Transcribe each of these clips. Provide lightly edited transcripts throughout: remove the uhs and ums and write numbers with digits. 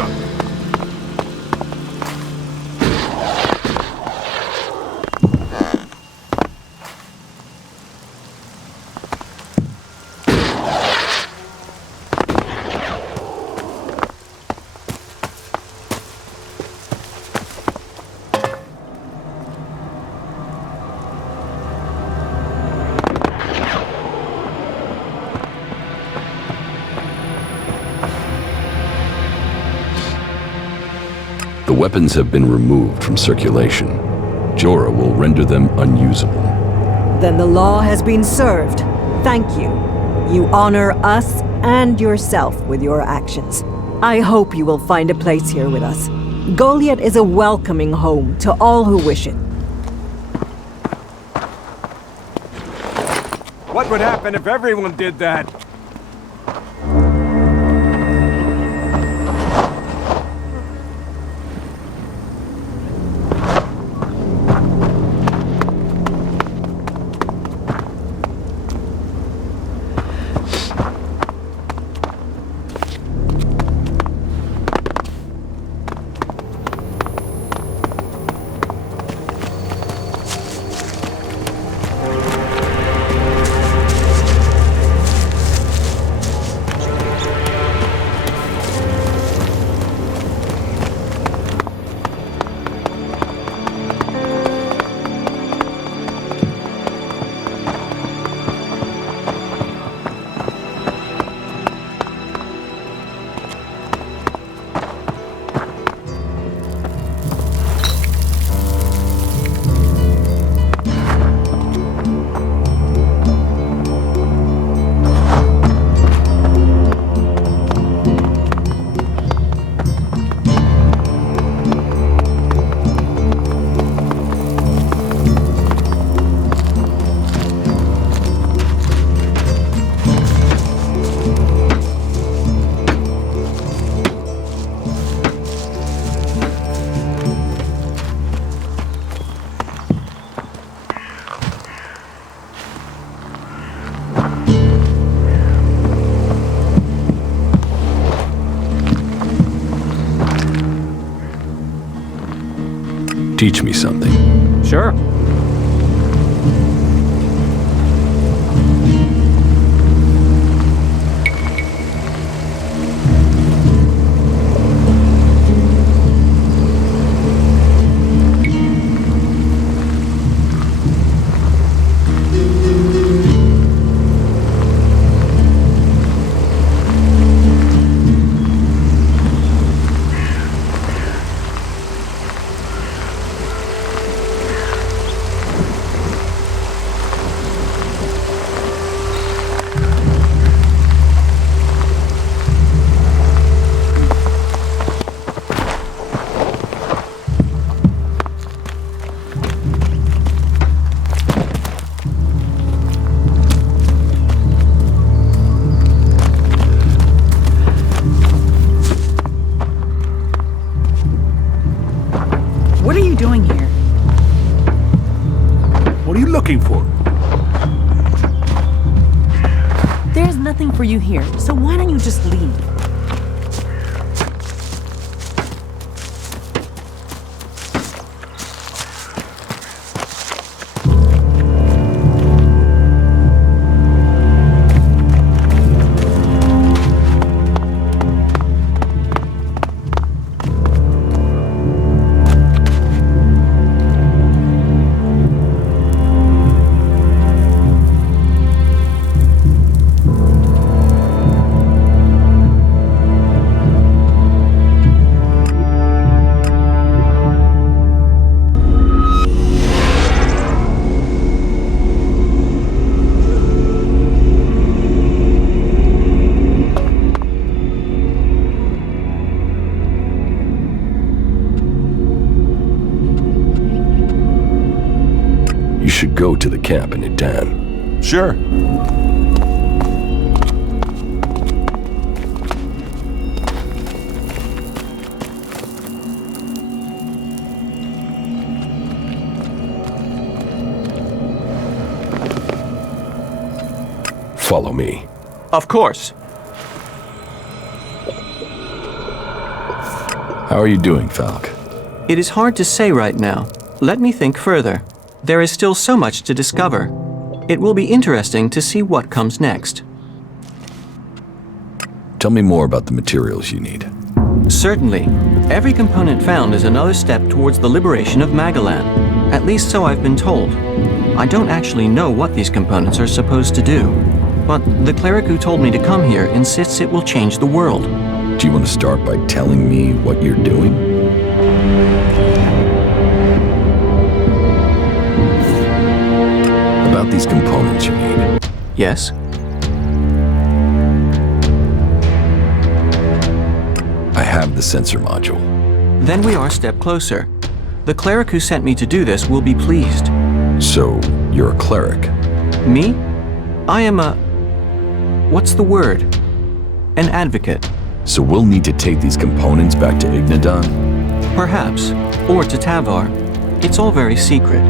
Welcome. The weapons have been removed from circulation. Jorah will render them unusable. Then the law has been served. Thank you. You honor us and yourself with your actions. I hope you will find a place here with us. Goliath is a welcoming home to all who wish it. What would happen if everyone did that? Teach me something. Sure. What are you doing here? What are you looking for? There's nothing for you here, so why don't you just leave? You should go to the camp in Itan. Sure. Follow me. Of course. How are you doing, Falk? It is hard to say right now. Let me think further. There is still so much to discover. It will be interesting to see what comes next. Tell me more about the materials you need. Certainly. Every component found is another step towards the liberation of Magalan. At least so I've been told. I don't actually know what these components are supposed to do. But the cleric who told me to come here insists it will change the world. Do you want to start by telling me what you're doing? About these components you need. Yes? I have the sensor module. Then we are a step closer. The cleric who sent me to do this will be pleased. So, you're a cleric? Me? I am a... what's the word? An advocate. So we'll need to take these components back to Ignadon? Perhaps. Or to Tavar. It's all very secret.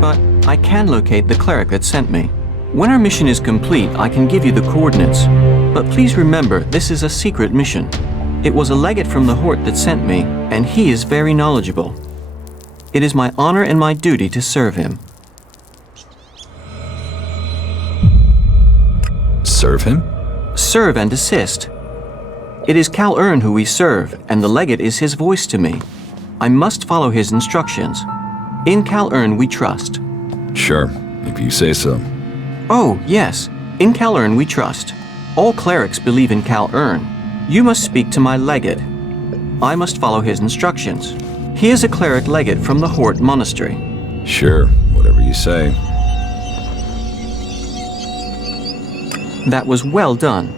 But I can locate the cleric that sent me. When our mission is complete, I can give you the coordinates. But please remember, this is a secret mission. It was a legate from the Hort that sent me, and he is very knowledgeable. It is my honor and my duty to serve him. Serve him? Serve and assist. It is Cal Ern who we serve, and the legate is his voice to me. I must follow his instructions. In Cal Ern we trust. Sure, if you say so. Oh, yes. In Cal Ern we trust. All clerics believe in Cal Ern. You must speak to my legate. I must follow his instructions. He is a cleric legate from the Hort Monastery. Sure, whatever you say. That was well done.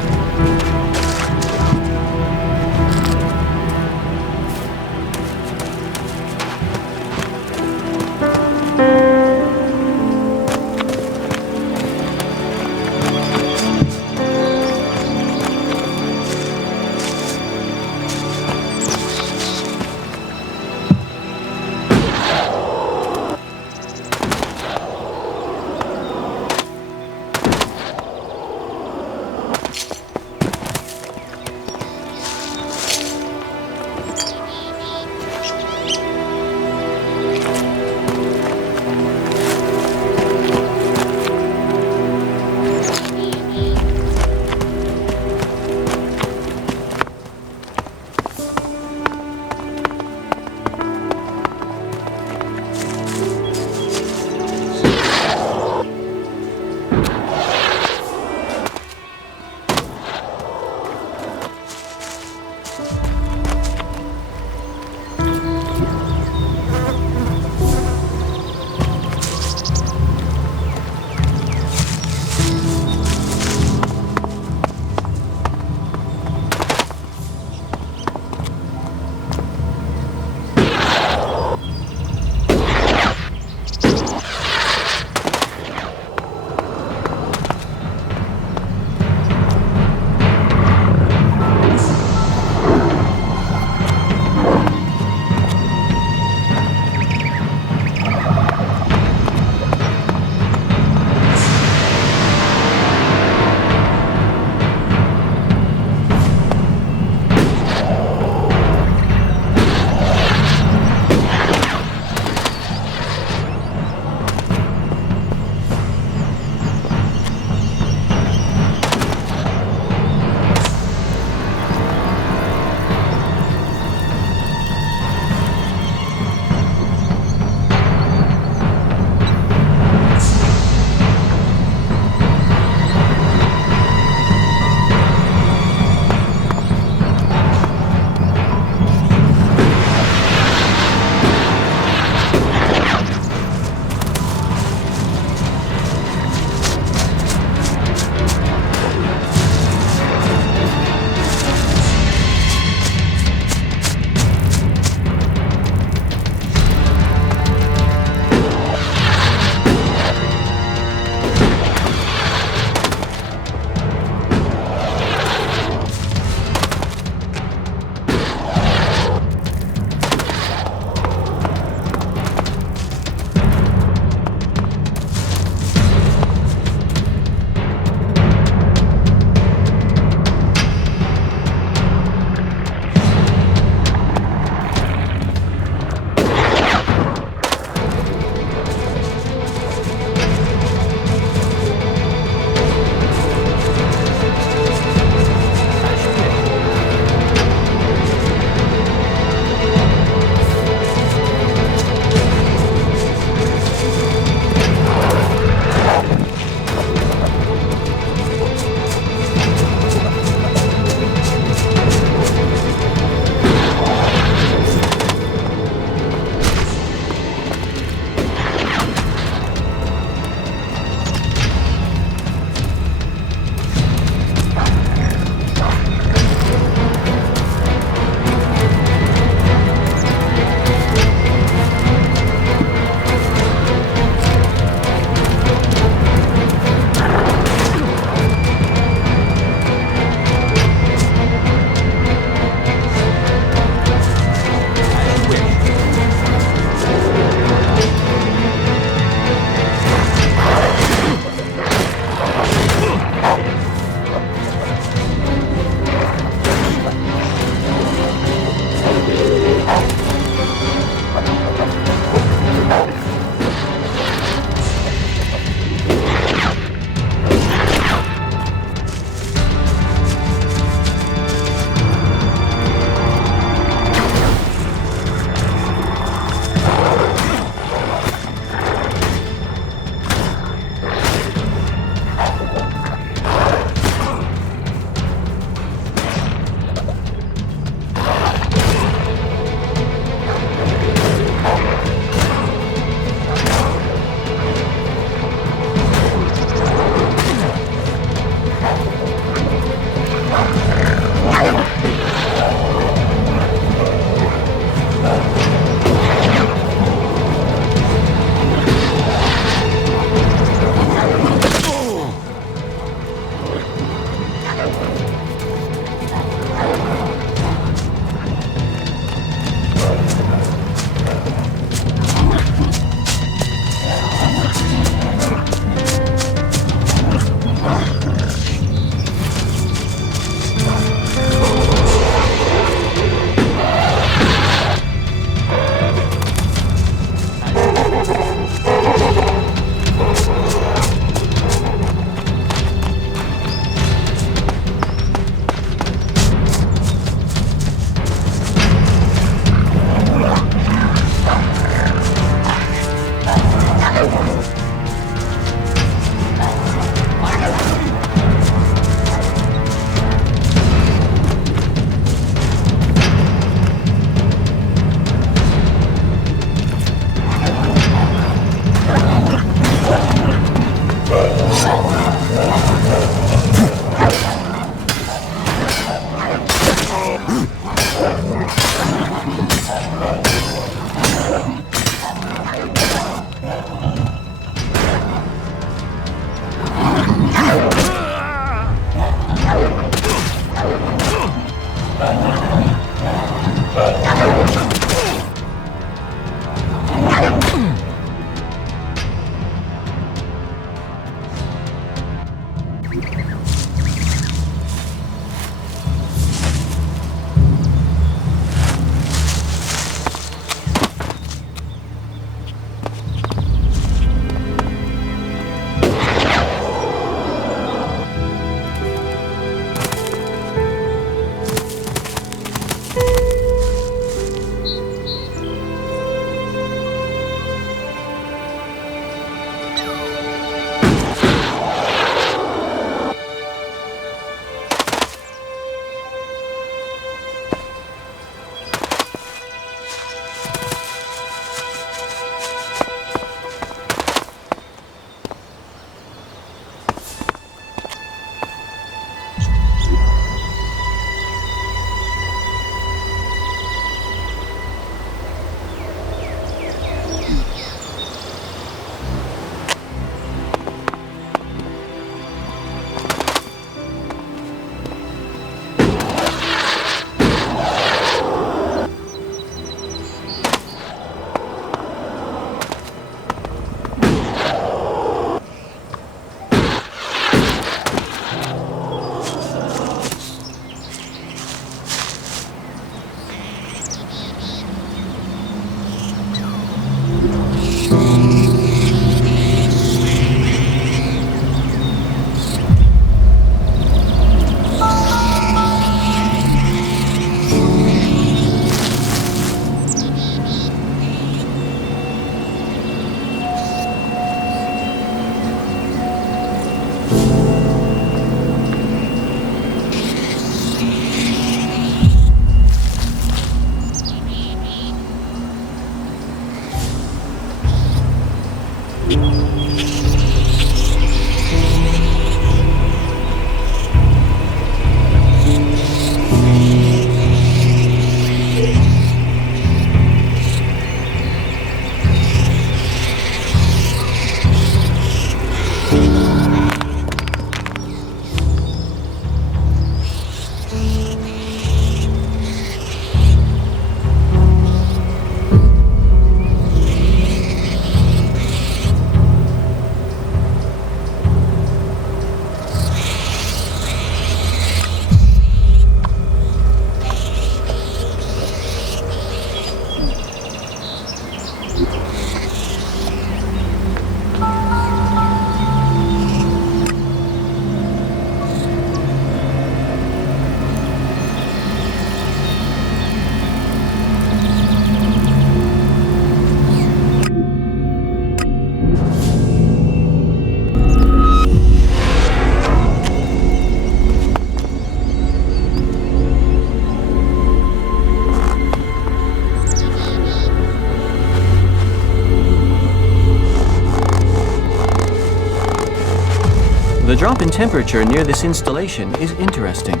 The drop in temperature near this installation is interesting.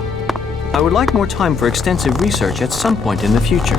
I would like more time for extensive research at some point in the future.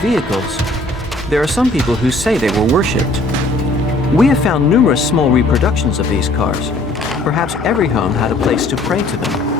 Vehicles. There are some people who say they were worshipped. We have found numerous small reproductions of these cars. Perhaps every home had a place to pray to them.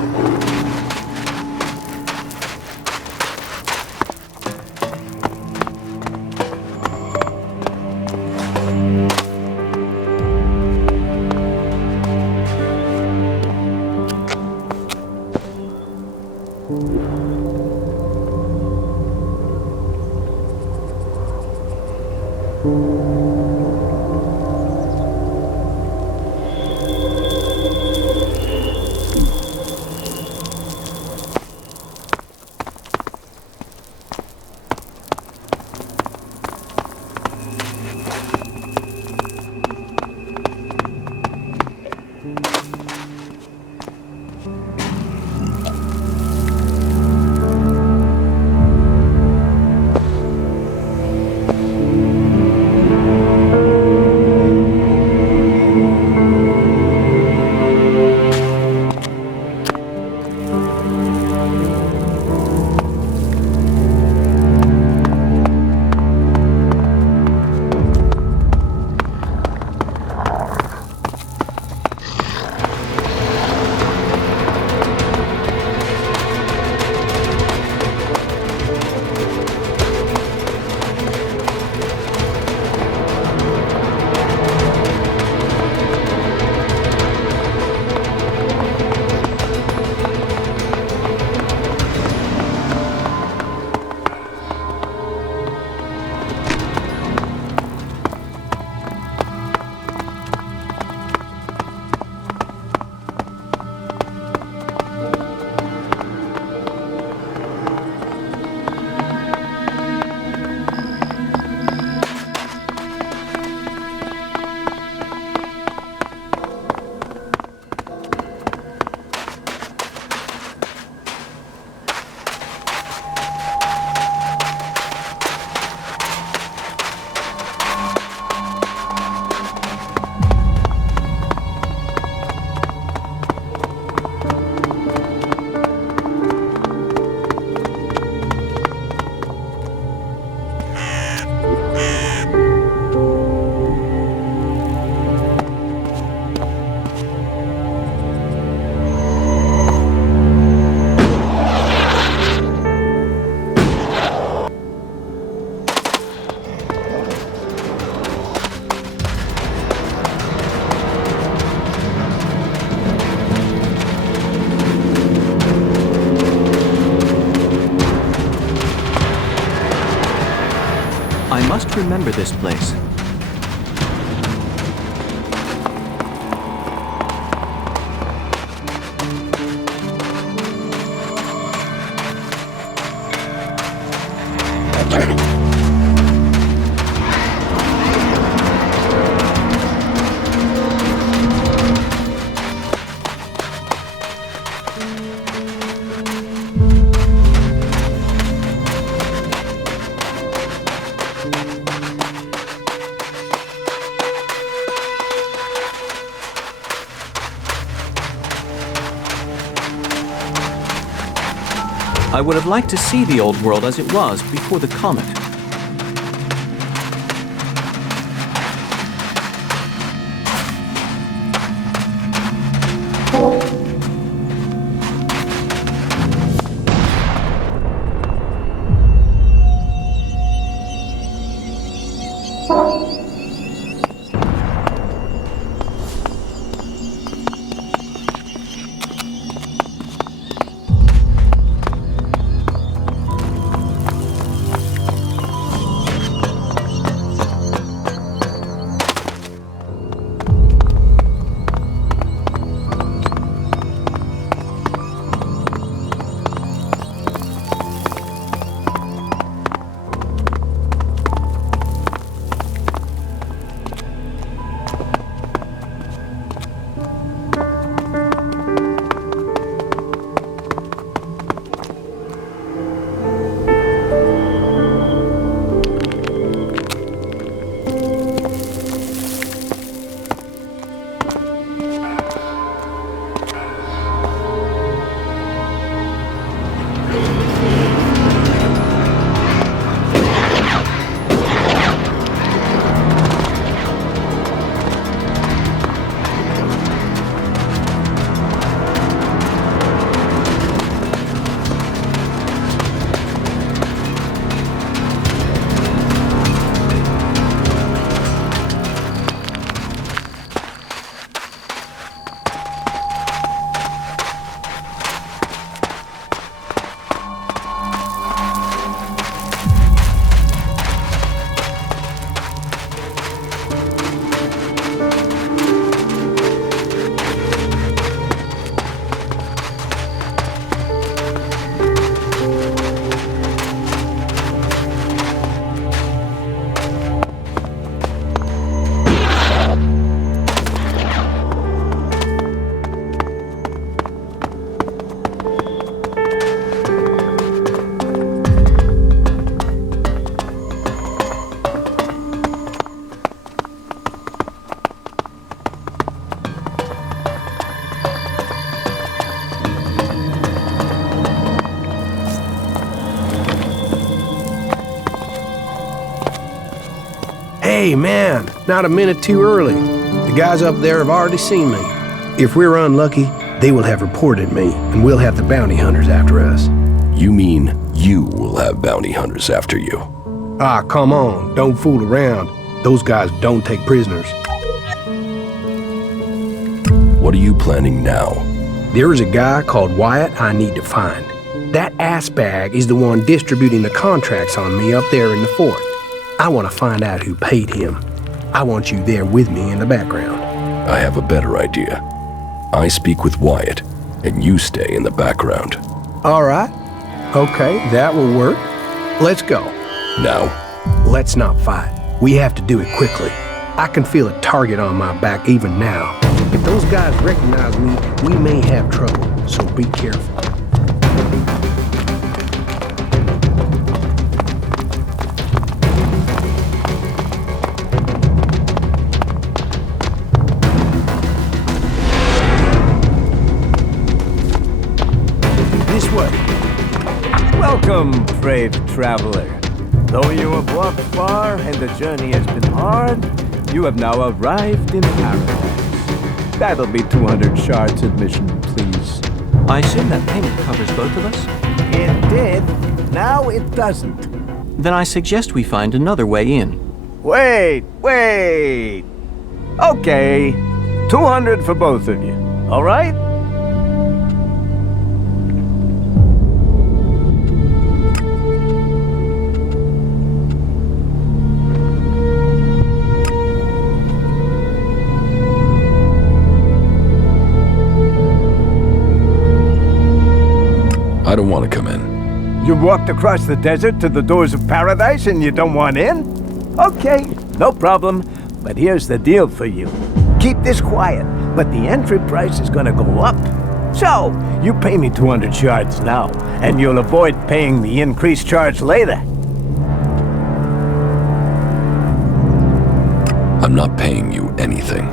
I must remember this place. I would have liked to see the old world as it was before the comet. Hey, man, not a minute too early. The guys up there have already seen me. If we're unlucky, they will have reported me, and we'll have the bounty hunters after us. You mean you will have bounty hunters after you? Ah, come on, don't fool around. Those guys don't take prisoners. What are you planning now? There is a guy called Wyatt I need to find. That assbag is the one distributing the contracts on me up there in the fort. I want to find out who paid him. I want you there with me in the background. I have a better idea. I speak with Wyatt, and you stay in the background. All right. Okay, that will work. Let's go. Now, Let's not fight. We have to do it quickly. I can feel a target on my back even now. If those guys recognize me, we may have trouble, so be careful. This way. Welcome, brave traveler. Though you have walked far and the journey has been hard, you have now arrived in paradise. That'll be 200 shards admission, please. I assume that payment covers both of us? It did. Now it doesn't. Then I suggest we find another way in. Wait. Okay. 200 for both of you. All right? I don't want to come in. You walked across the desert to the doors of paradise and you don't want in? Okay, no problem. But here's the deal for you. Keep this quiet, but the entry price is gonna go up. So, you pay me 200 shards now, and you'll avoid paying the increased charge later. I'm not paying you anything.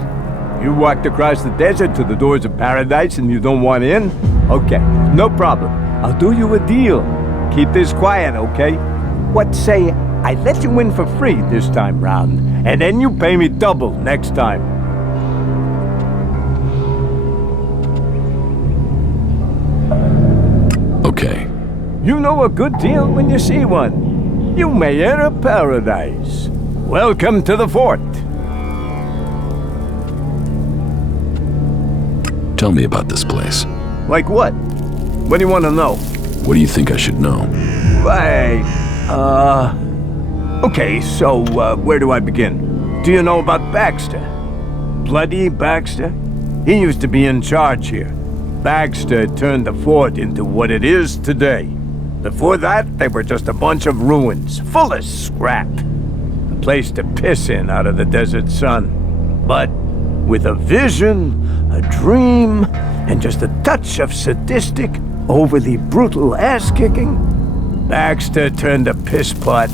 You walked across the desert to the doors of paradise and you don't want in? Okay, no problem. I'll do you a deal. Keep this quiet, okay? What say I let you in for free this time round, and then you pay me double next time. Okay. You know a good deal when you see one. You may enter paradise. Welcome to the fort. Tell me about this place. Like what? What do you want to know? What do you think I should know? Right. Okay, so, where do I begin? Do you know about Baxter? Bloody Baxter? He used to be in charge here. Baxter turned the fort into what it is today. Before that, they were just a bunch of ruins, full of scrap. A place to piss in out of the desert sun. But with a vision, a dream, and just a touch of sadistic, overly brutal ass-kicking, Baxter turned a piss pot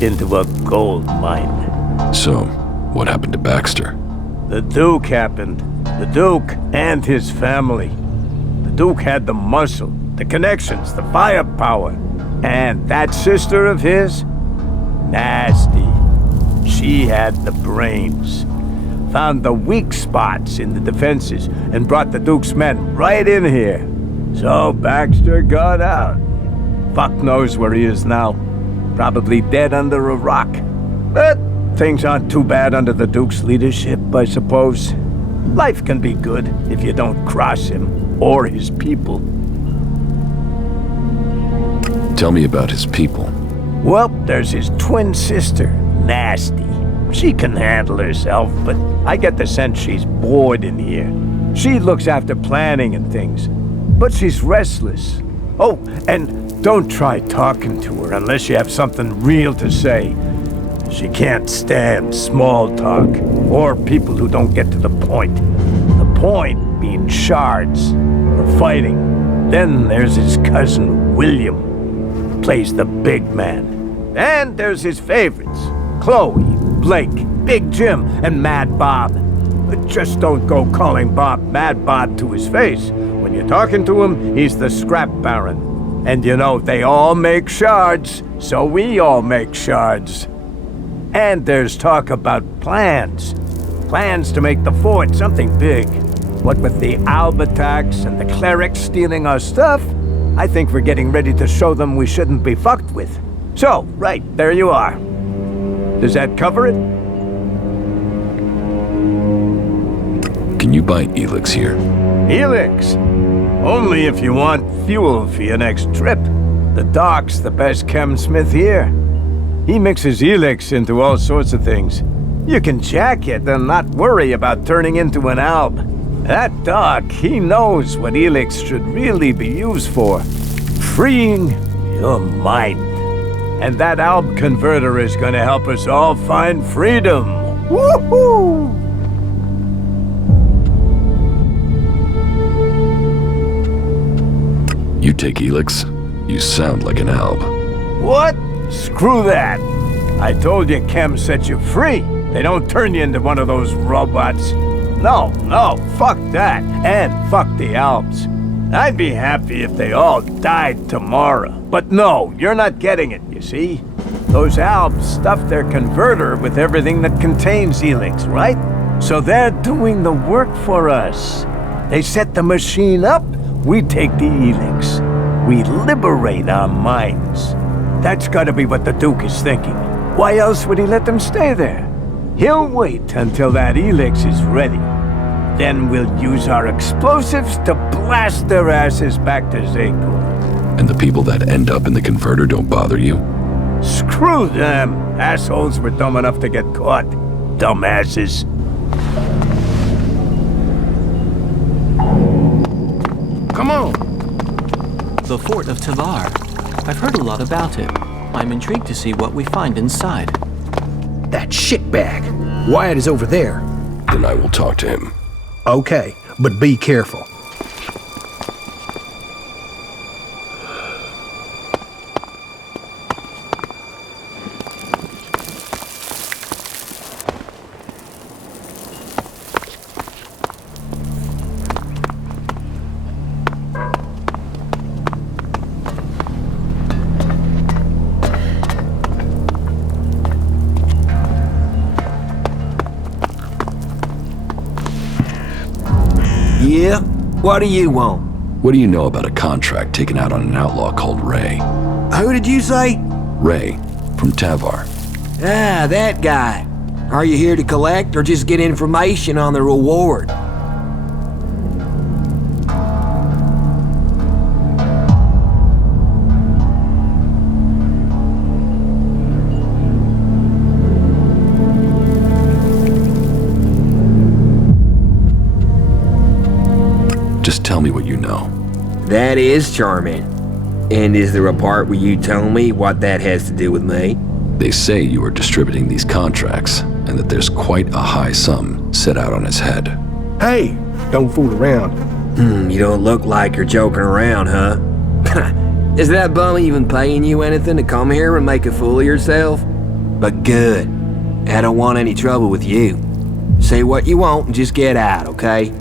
into a gold mine. So, what happened to Baxter? The Duke happened. The Duke and his family. The Duke had the muscle, the connections, the firepower. And that sister of his? Nasty. She had the brains. Found the weak spots in the defenses and brought the Duke's men right in here. So Baxter got out. Fuck knows where he is now. Probably dead under a rock. But things aren't too bad under the Duke's leadership, I suppose. Life can be good if you don't cross him or his people. Tell me about his people. Well, there's his twin sister, Nasty. She can handle herself, but I get the sense she's bored in here. She looks after planning and things, but she's restless. Oh, and don't try talking to her unless you have something real to say. She can't stand small talk, or people who don't get to the point. The point being shards, or fighting. Then there's his cousin, William. Plays the big man. And there's his favorites, Chloe, Blake, Big Jim, and Mad Bob. But just don't go calling Bob Mad Bob to his face. When you're talking to him, he's the scrap baron. And you know, they all make shards, so we all make shards. And there's talk about plans. Plans to make the fort something big. What with the Alb attacks and the clerics stealing our stuff, I think we're getting ready to show them we shouldn't be fucked with. So, right, there you are. Does that cover it? Can you buy Elex here? Elex? Only if you want fuel for your next trip. The Doc's the best chemsmith here. He mixes Elex into all sorts of things. You can jack it and not worry about turning into an Alb. That Doc, he knows what Elex should really be used for. Freeing your mind. And that Alb converter is gonna help us all find freedom. Woohoo! You take Elex? You sound like an Alb. What? Screw that. I told you Chem set you free. They don't turn you into one of those robots. No, fuck that. And fuck the Albs. I'd be happy if they all died tomorrow. But no, you're not getting it, you see? Those Albs stuff their converter with everything that contains Elex, right? So they're doing the work for us. They set the machine up, we take the Elex. We liberate our minds. That's gotta be what the Duke is thinking. Why else would he let them stay there? He'll wait until that Elex is ready. Then we'll use our explosives to blast their asses back to Zakor. And the people that end up in the converter don't bother you? Screw them! Assholes were dumb enough to get caught. Dumbasses. Come on. The Fort of Tavar. I've heard a lot about it. I'm intrigued to see what we find inside. That shitbag. Wyatt is over there. Then I will talk to him. Okay, but be careful. Yeah? What do you want? What do you know about a contract taken out on an outlaw called Ray? Who did you say? Ray, from Tavar. Ah, that guy. Are you here to collect or just get information on the reward? Just tell me what you know. That is charming. And is there a part where you tell me what that has to do with me? They say you are distributing these contracts, and that there's quite a high sum set out on his head. Hey, don't fool around. You don't look like you're joking around, huh? Is that bum even paying you anything to come here and make a fool of yourself? But good. I don't want any trouble with you. Say what you want and just get out, okay?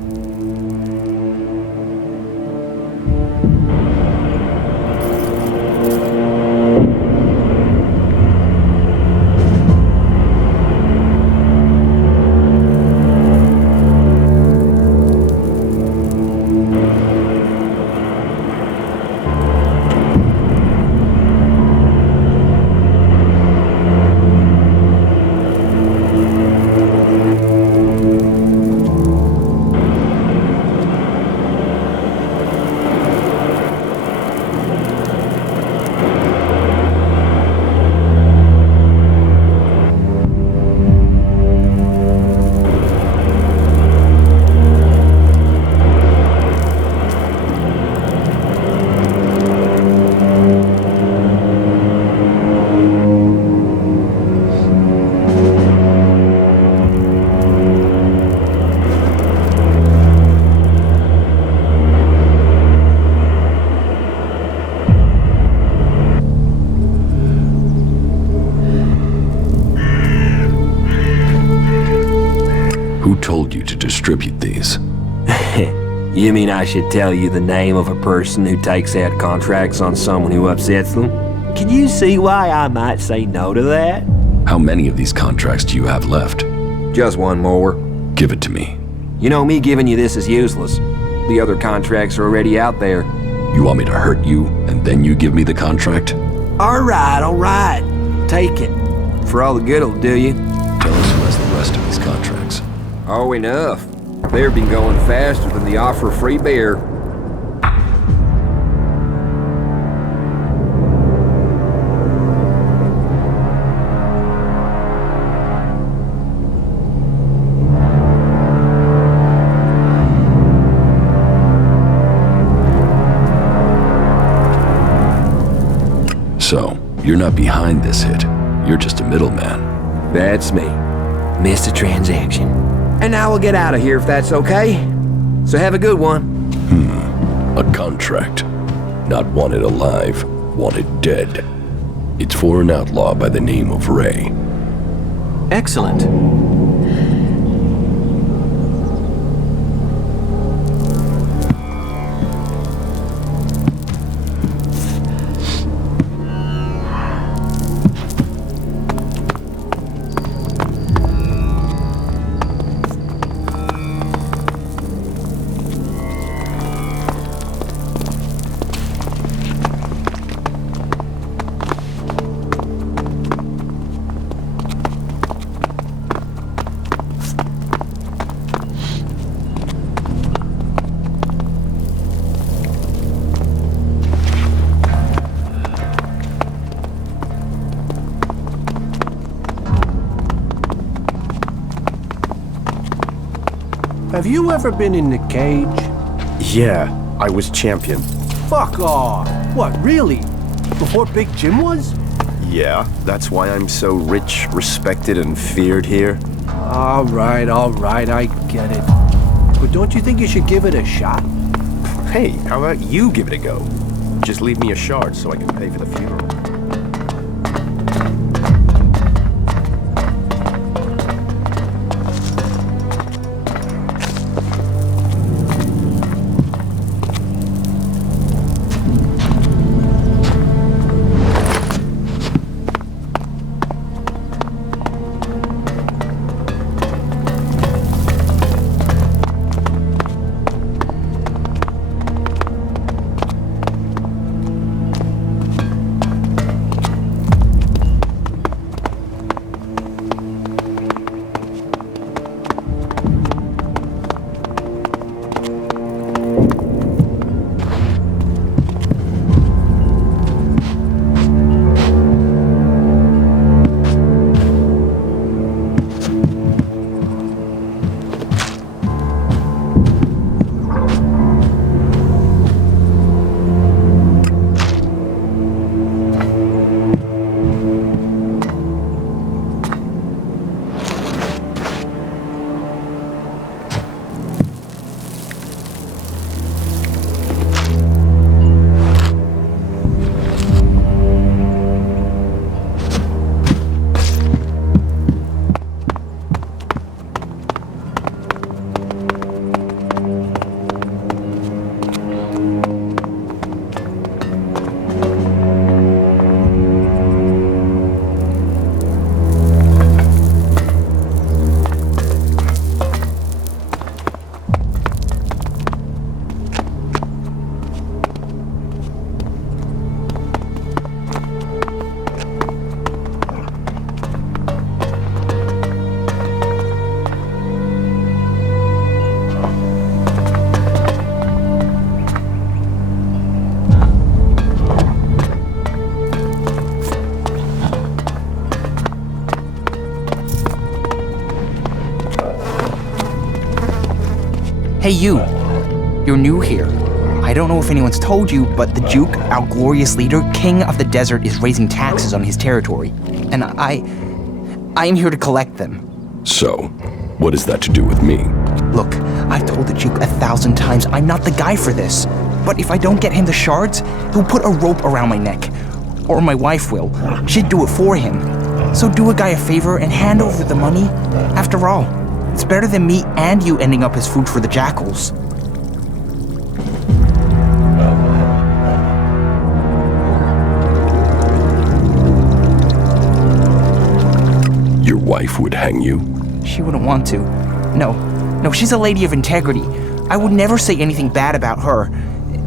Who told you to distribute these? You mean I should tell you the name of a person who takes out contracts on someone who upsets them? Can you see why I might say no to that? How many of these contracts do you have left? Just one more. Give it to me. You know, me giving you this is useless. The other contracts are already out there. You want me to hurt you, and then you give me the contract? All right. Take it. For all the good it'll do you. Tell us who has the rest of these contracts. Oh, enough. They've been going faster than the offer of free beer. So, you're not behind this hit. You're just a middleman. That's me. Missed a transaction. And now we'll get out of here if that's okay. So have a good one. A contract. Not wanted alive, wanted dead. It's for an outlaw by the name of Ray. Excellent. Have you ever been in the cage? Yeah, I was champion. Fuck off! What, really? Before Big Jim was? Yeah, that's why I'm so rich, respected, and feared here. All right, I get it. But don't you think you should give it a shot? Hey, how about you give it a go? Just leave me a shard so I can pay for the funeral. Hey, you. You're new here. I don't know if anyone's told you, but the Duke, our glorious leader, king of the desert, is raising taxes on his territory. And I am here to collect them. So, what is that to do with me? Look, I've told the Duke 1,000 times I'm not the guy for this. But if I don't get him the shards, he'll put a rope around my neck. Or my wife will. She'd do it for him. So do a guy a favor and hand over the money. After all, it's better than me and you ending up as food for the jackals. Your wife would hang you? She wouldn't want to. No, she's a lady of integrity. I would never say anything bad about her.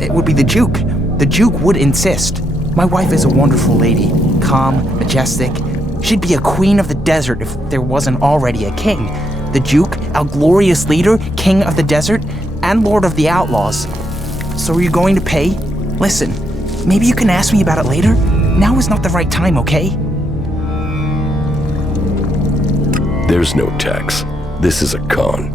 It would be the Duke. The Duke would insist. My wife is a wonderful lady, calm, majestic. She'd be a queen of the desert if there wasn't already a king. The Duke, our glorious leader, king of the desert, and lord of the outlaws. So are you going to pay? Listen, maybe you can ask me about it later. Now is not the right time, okay? There's no tax. This is a con.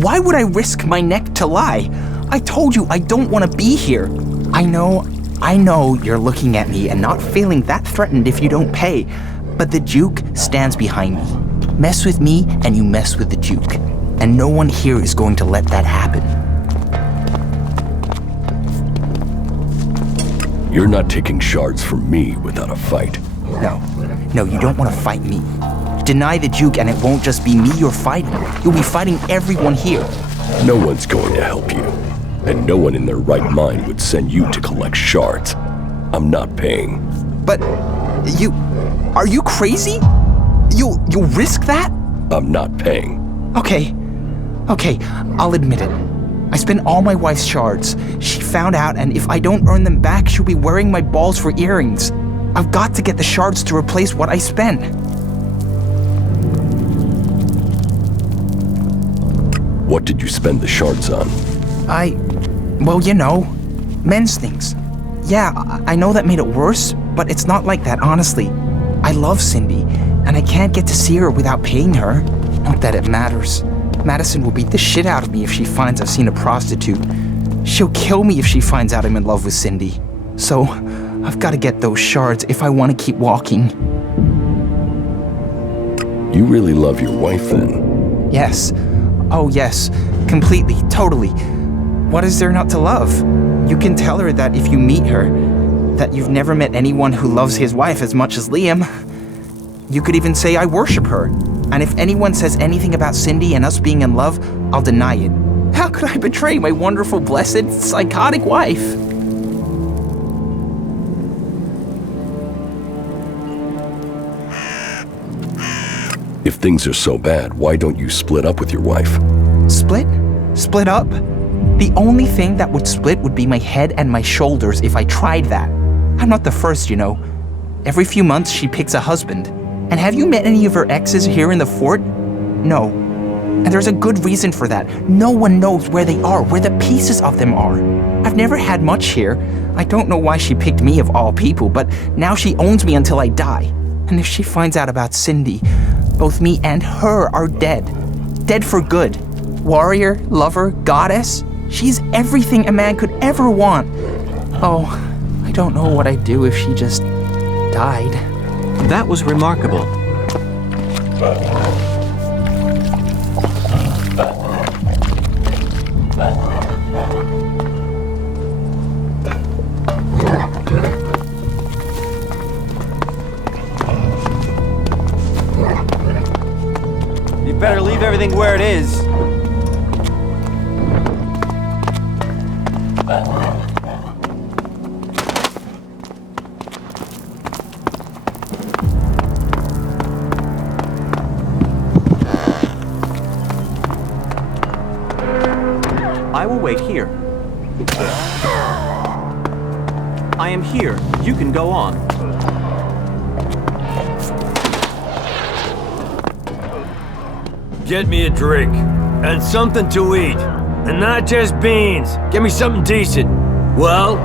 Why would I risk my neck to lie? I told you I don't want to be here. I know you're looking at me and not feeling that threatened if you don't pay, but the Duke stands behind me. Mess with me and you mess with the Duke, and no one here is going to let that happen. You're not taking shards from me without a fight. No, you don't want to fight me. Deny the Duke and it won't just be me you're fighting. You'll be fighting everyone here. No one's going to help you, and no one in their right mind would send you to collect shards. I'm not paying. But are you crazy? You'll risk that? I'm not paying. Okay, I'll admit it. I spent all my wife's shards. She found out, and if I don't earn them back, she'll be wearing my balls for earrings. I've got to get the shards to replace what I spent. What did you spend the shards on? Well, men's things. Yeah, I know that made it worse, but it's not like that, honestly. I love Cindy, and I can't get to see her without paying her. Not that it matters. Madison will beat the shit out of me if she finds I've seen a prostitute. She'll kill me if she finds out I'm in love with Cindy. So, I've got to get those shards if I want to keep walking. You really love your wife, then? Yes. Oh, yes. Completely. Totally. What is there not to love? You can tell her that if you meet her, that you've never met anyone who loves his wife as much as Liam. You could even say I worship her. And if anyone says anything about Cindy and us being in love, I'll deny it. How could I betray my wonderful, blessed, psychotic wife? If things are so bad, why don't you split up with your wife? Split? Split up? The only thing that would split would be my head and my shoulders if I tried that. I'm not the first, Every few months she picks a husband. And have you met any of her exes here in the fort? No. And there's a good reason for that. No one knows where they are, where the pieces of them are. I've never had much here. I don't know why she picked me of all people, but now she owns me until I die. And if she finds out about Cindy, both me and her are dead. Dead for good. Warrior, lover, goddess. She's everything a man could ever want. Oh, I don't know what I'd do if she just died. That was remarkable. You better leave everything where it is. I will wait here. I am here. You can go on. Get me a drink, and something to eat, and not just beans. Get me something decent. Well,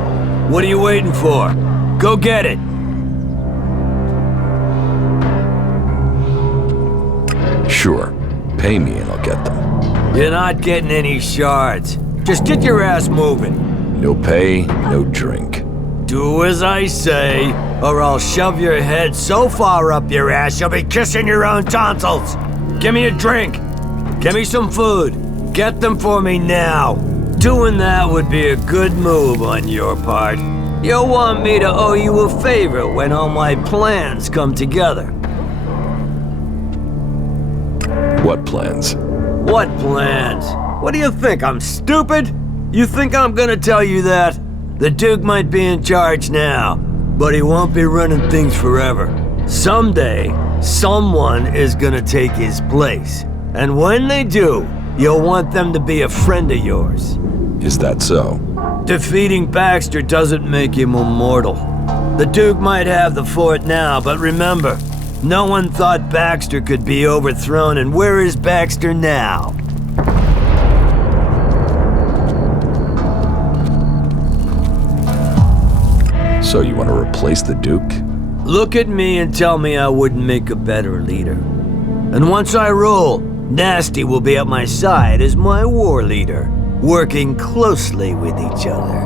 what are you waiting for? Go get it. Sure. Pay me and I'll get them. You're not getting any shards. Just get your ass moving. No pay, no drink. Do as I say, or I'll shove your head so far up your ass you'll be kissing your own tonsils. Give me a drink. Give me some food. Get them for me now. Doing that would be a good move on your part. You'll want me to owe you a favor when all my plans come together. What plans? What plans? What do you think, I'm stupid? You think I'm gonna tell you that? The Duke might be in charge now, but he won't be running things forever. Someday, someone is gonna take his place. And when they do, you'll want them to be a friend of yours. Is that so? Defeating Baxter doesn't make him immortal. The Duke might have the fort now, but remember, no one thought Baxter could be overthrown, and where is Baxter now? So you want to replace the Duke? Look at me and tell me I wouldn't make a better leader. And once I rule, Nasty will be at my side as my war leader, working closely with each other.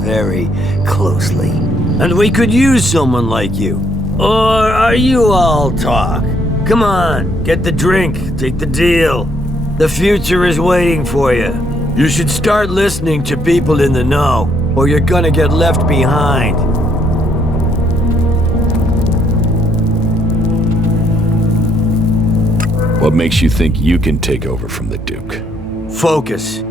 Very closely. And we could use someone like you. Or are you all talk? Come on, get the drink, take the deal. The future is waiting for you. You should start listening to people in the know, or you're gonna get left behind. What makes you think you can take over from the Duke? Focus,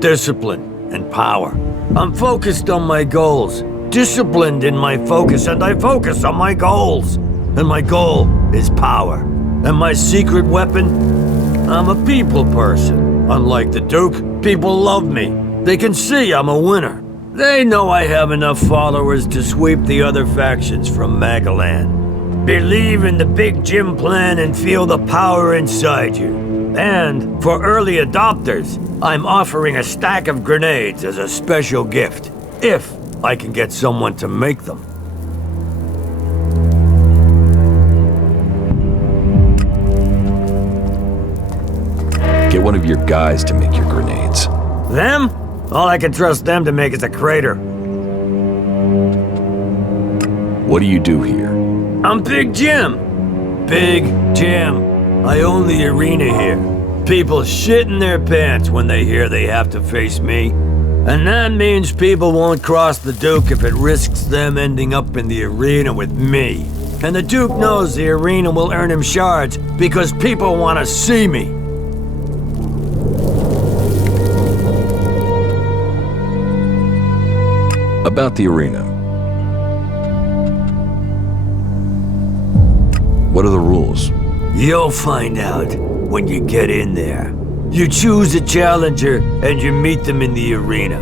discipline, and power. I'm focused on my goals, disciplined in my focus, and I focus on my goals. And my goal is power. And my secret weapon? I'm a people person. Unlike the Duke, people love me. They can see I'm a winner. They know I have enough followers to sweep the other factions from Magaland. Believe in the Big Jim plan and feel the power inside you. And for early adopters, I'm offering a stack of grenades as a special gift, if I can get someone to make them. Get one of your guys to make your grenades. Them? All I can trust them to make is a crater. What do you do here? I'm Big Jim. Big Jim. I own the arena here. People shit in their pants when they hear they have to face me. And that means people won't cross the Duke if it risks them ending up in the arena with me. And the Duke knows the arena will earn him shards because people want to see me. About the arena. What are the rules? You'll find out when you get in there. You choose a challenger and you meet them in the arena.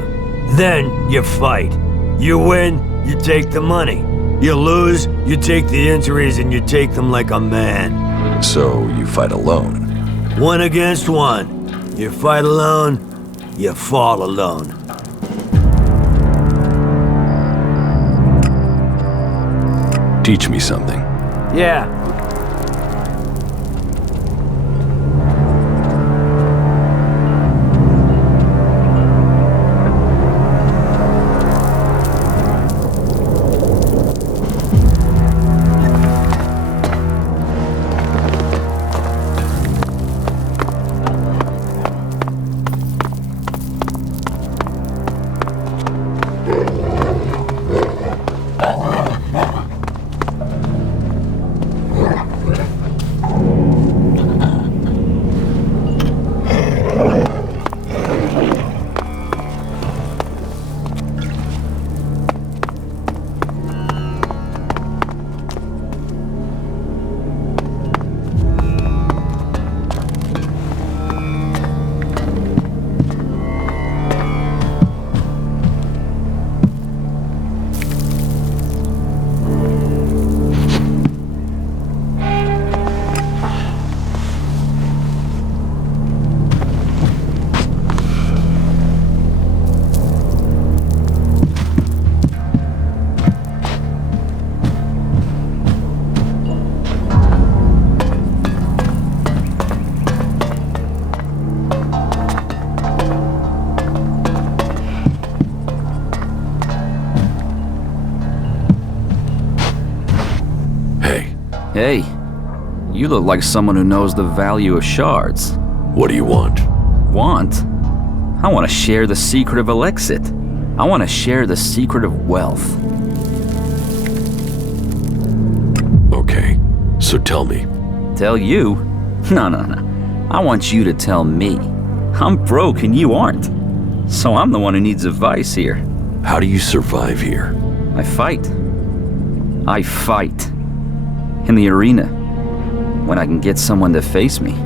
Then you fight. You win, you take the money. You lose, you take the injuries and you take them like a man. So you fight alone? 1 against 1. You fight alone, you fall alone. Teach me something. Yeah. Hey, you look like someone who knows the value of shards. What do you want? Want? I want to share the secret of Elexit. I want to share the secret of wealth. Okay, so tell me. Tell you? No. I want you to tell me. I'm broke and you aren't. So I'm the one who needs advice here. How do you survive here? I fight. In the arena. When I can get someone to face me.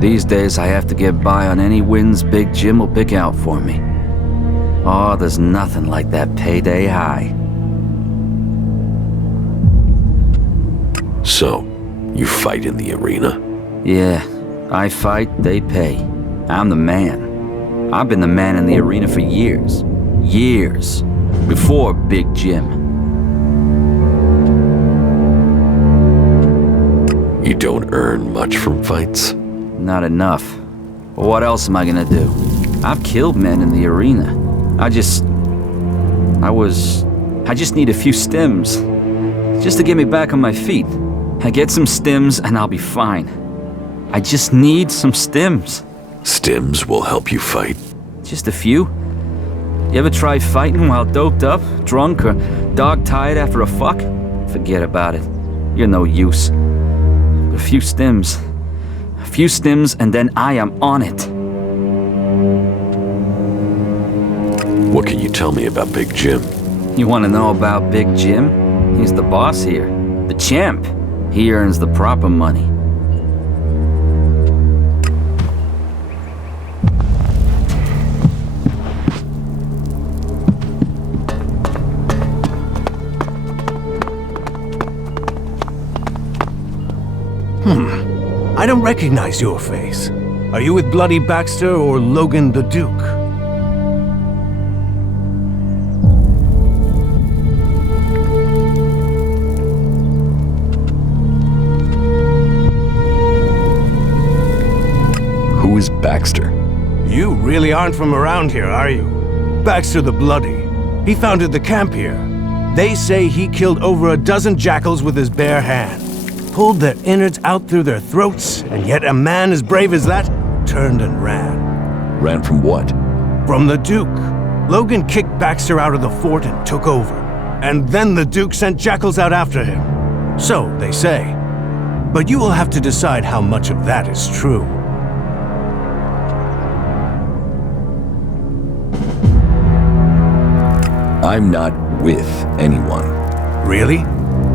These days I have to get by on any wins Big Jim will pick out for me. Oh, there's nothing like that payday high. So, you fight in the arena? Yeah, I fight, they pay. I'm the man. I've been the man in the arena for years. Years. Before Big Jim. You don't earn much from fights? Not enough. But what else am I gonna do? I've killed men in the arena. I just need a few stims. Just to get me back on my feet. I get some stims and I'll be fine. I just need some stims. Stims will help you fight? Just a few. You ever try fighting while doped up, drunk, or dog-tired after a fuck? Forget about it. You're no use. A few stims. A few stims and then I am on it. What can you tell me about Big Jim? You want to know about Big Jim? He's the boss here. The champ. He earns the proper money. I don't recognize your face. Are you with Bloody Baxter or Logan the Duke? Who is Baxter? You really aren't from around here, are you? Baxter the Bloody. He founded the camp here. They say he killed over a dozen jackals with his bare hand. Pulled their innards out through their throats, and yet a man as brave as that turned and ran. Ran from what? From the Duke. Logan kicked Baxter out of the fort and took over. And then the Duke sent jackals out after him. So, they say. But you will have to decide how much of that is true. I'm not with anyone. Really?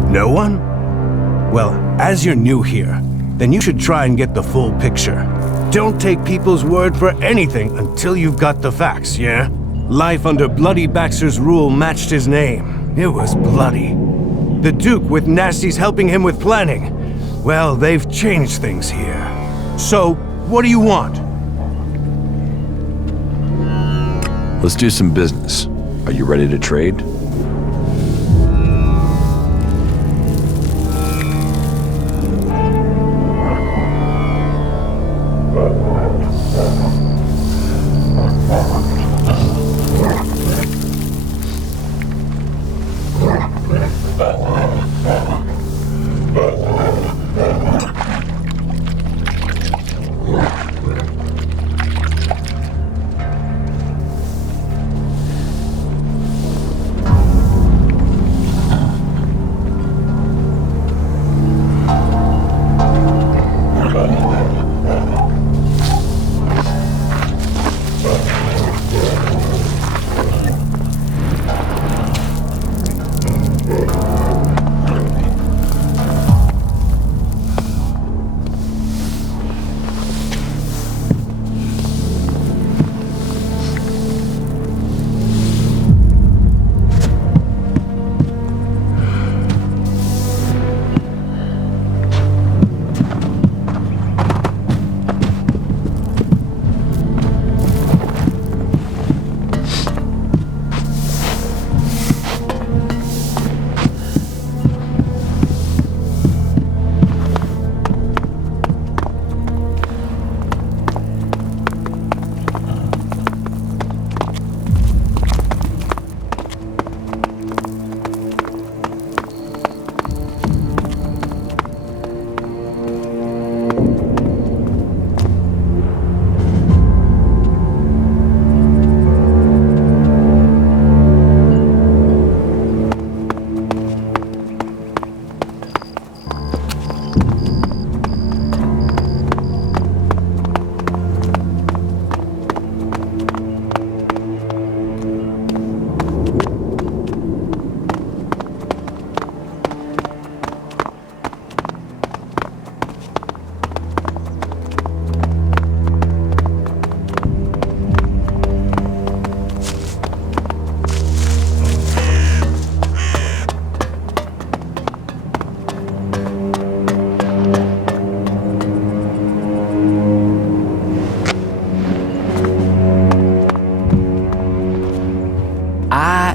No one? Well, as you're new here, then you should try and get the full picture. Don't take people's word for anything until you've got the facts, yeah? Life under Bloody Baxter's rule matched his name. It was bloody. The Duke with Nasties helping him with planning. Well, they've changed things here. So, what do you want? Let's do some business. Are you ready to trade?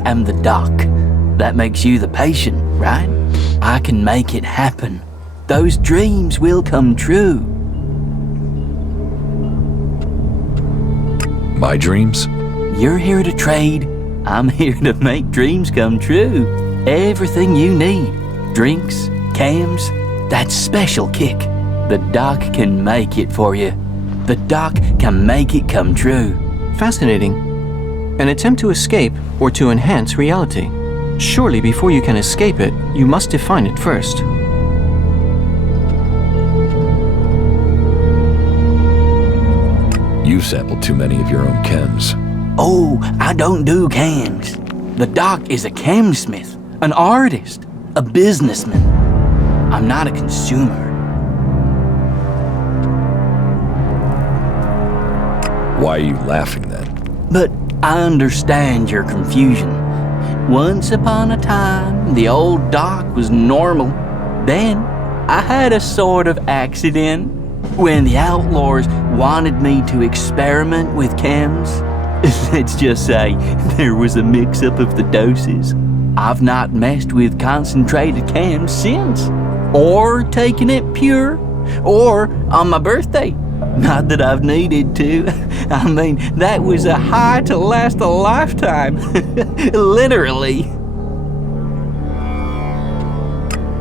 am the doc. That makes you the patient, right? I can make it happen. Those dreams will come true. My dreams? You're here to trade. I'm here to make dreams come true. Everything you need. Drinks, cams, that special kick. The doc can make it for you. The doc can make it come true. Fascinating. An attempt to escape or to enhance reality. Surely before you can escape it, you must define it first. You've sampled too many of your own chems. Oh, I don't do cams. The doc is a camsmith, an artist, a businessman. I'm not a consumer. Why are you laughing then? But I understand your confusion. Once upon a time, the old doc was normal. Then, I had a sort of accident when the outlaws wanted me to experiment with chems. Let's just say there was a mix-up of the doses. I've not messed with concentrated chems since, or taken it pure, or on my birthday. Not that I've needed to. I mean, that was a high to last a lifetime. Literally.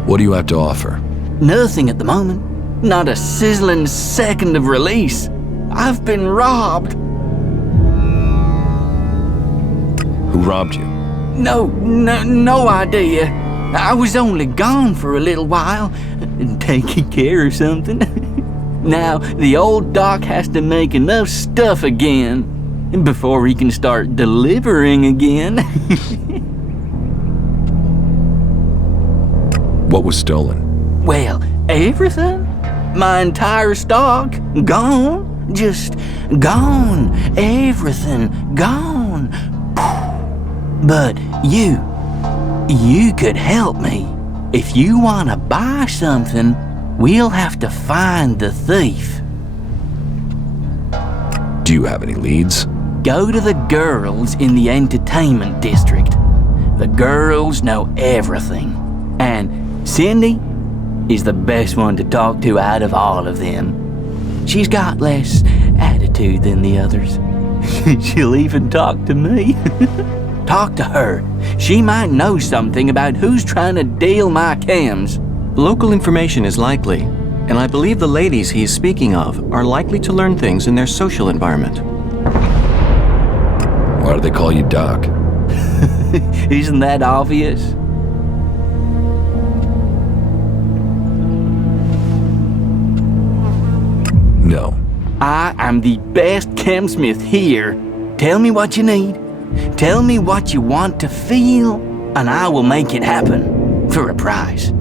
What do you have to offer? Nothing at the moment. Not a sizzling second of release. I've been robbed. Who robbed you? No idea. I was only gone for a little while, taking care of something. Now, the old doc has to make enough stuff again before he can start delivering again. What was stolen? Well, everything. My entire stock, gone. Just gone. Everything, gone. But you could help me. If you want to buy something, we'll have to find the thief. Do you have any leads? Go to the girls in the entertainment district. The girls know everything. And Cindy is the best one to talk to out of all of them. She's got less attitude than the others. She'll even talk to me. Talk to her. She might know something about who's trying to deal my chems. Local information is likely, and I believe the ladies he is speaking of are likely to learn things in their social environment. Why do they call you Doc? Isn't that obvious? No. I am the best chemsmith here. Tell me what you need. Tell me what you want to feel, and I will make it happen for a price.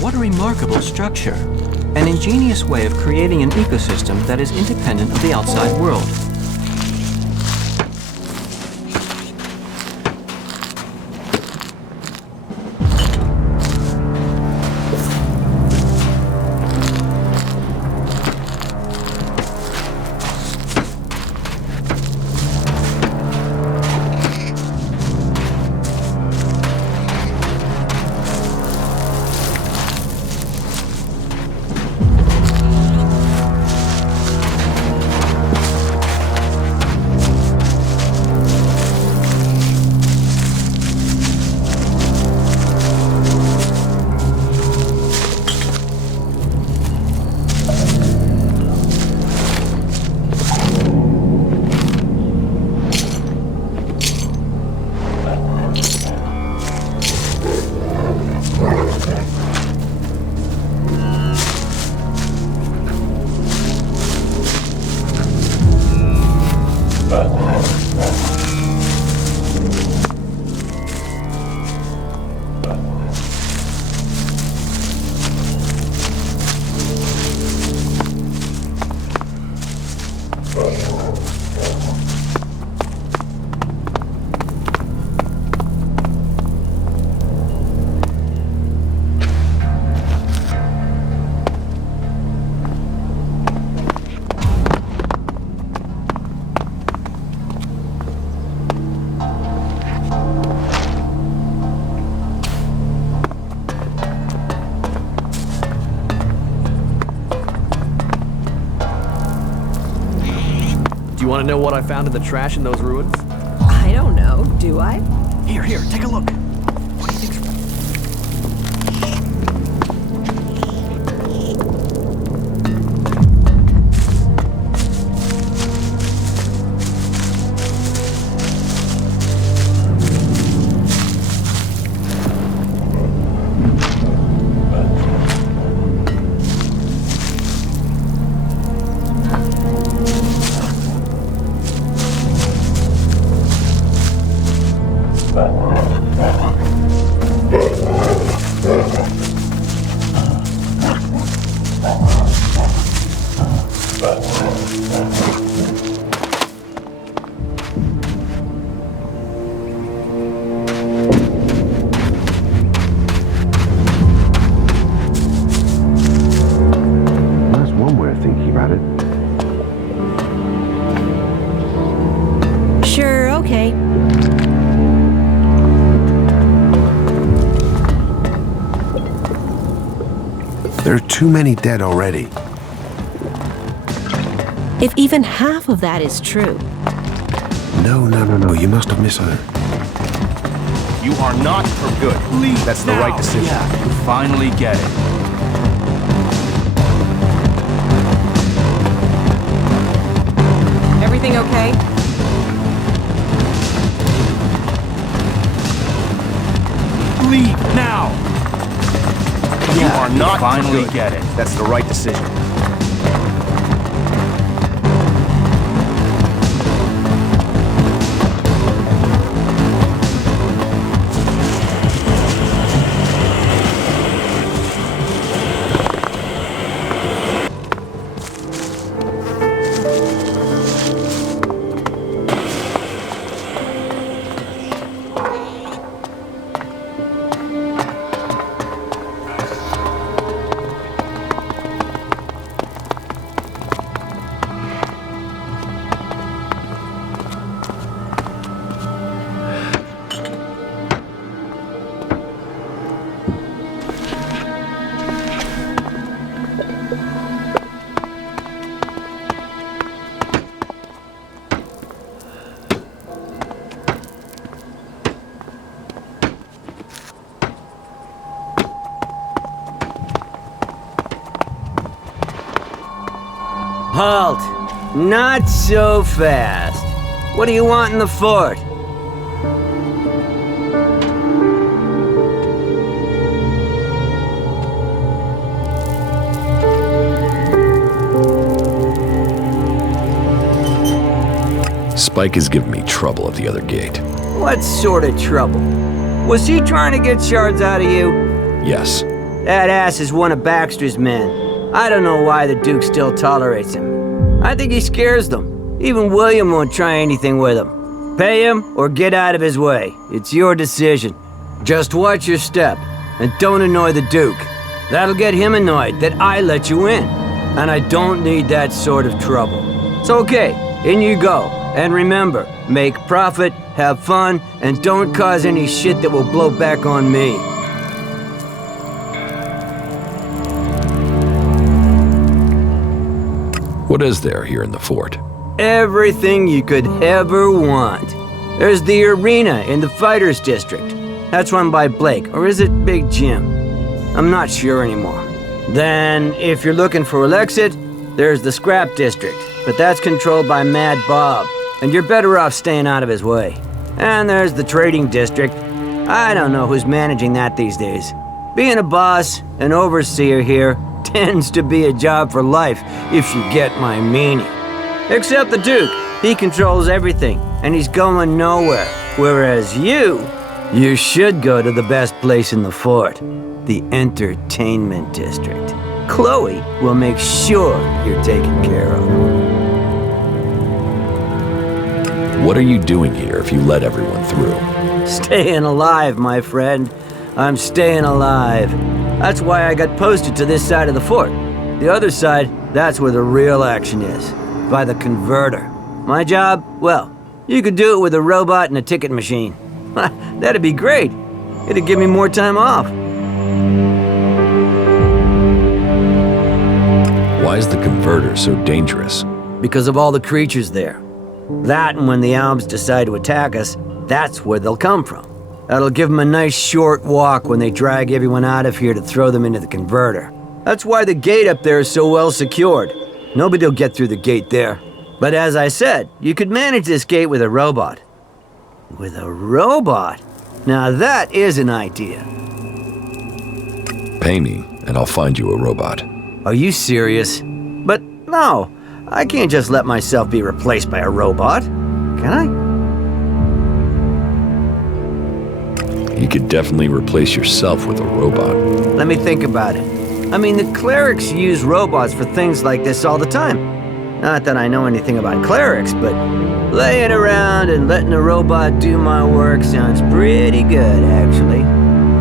What a remarkable structure. An ingenious way of creating an ecosystem that is independent of the outside world. Want to know what I found in the trash in those ruins? I don't know, do I? Here, take a look. That's one way of thinking about it. Sure, okay. There are too many dead already. If even half of that is true. No, you must have misheard. You are not for good. Leave. That's the right decision. Yeah, you finally get it. Everything okay? Leave now. You are not finally good. get it. That's the right decision. Halt! Not so fast. What do you want in the fort? Spike is giving me trouble at the other gate. What sort of trouble? Was he trying to get shards out of you? Yes. That ass is one of Baxter's men. I don't know why the Duke still tolerates him. I think he scares them. Even William won't try anything with him. Pay him or get out of his way. It's your decision. Just watch your step and don't annoy the Duke. That'll get him annoyed that I let you in. And I don't need that sort of trouble. It's okay, in you go. And remember, make profit, have fun, and don't cause any shit that will blow back on me. What is there here in the fort? Everything you could ever want. There's the arena in the Fighters District. That's run by Blake, or is it Big Jim? I'm not sure anymore. Then, if you're looking for Elexit, there's the Scrap District, but that's controlled by Mad Bob, and you're better off staying out of his way. And there's the Trading District. I don't know who's managing that these days. Being a boss, an overseer here, tends to be a job for life, if you get my meaning. Except the Duke. He controls everything, and he's going nowhere. Whereas you should go to the best place in the fort, the Entertainment District. Chloe will make sure you're taken care of. What are you doing here if you let everyone through? Staying alive, my friend. I'm staying alive. That's why I got posted to this side of the fort. The other side, that's where the real action is. By the converter. My job? Well, you could do it with a robot and a ticket machine. That'd be great. It'd give me more time off. Why is the converter so dangerous? Because of all the creatures there. That, and when the Alms decide to attack us, that's where they'll come from. That'll give them a nice short walk when they drag everyone out of here to throw them into the converter. That's why the gate up there is so well secured. Nobody'll get through the gate there. But as I said, you could manage this gate with a robot. With a robot? Now that is an idea. Pay me, and I'll find you a robot. Are you serious? But no, I can't just let myself be replaced by a robot. Can I? You could definitely replace yourself with a robot. Let me think about it. I mean, the clerics use robots for things like this all the time. Not that I know anything about clerics, but laying around and letting a robot do my work sounds pretty good, actually.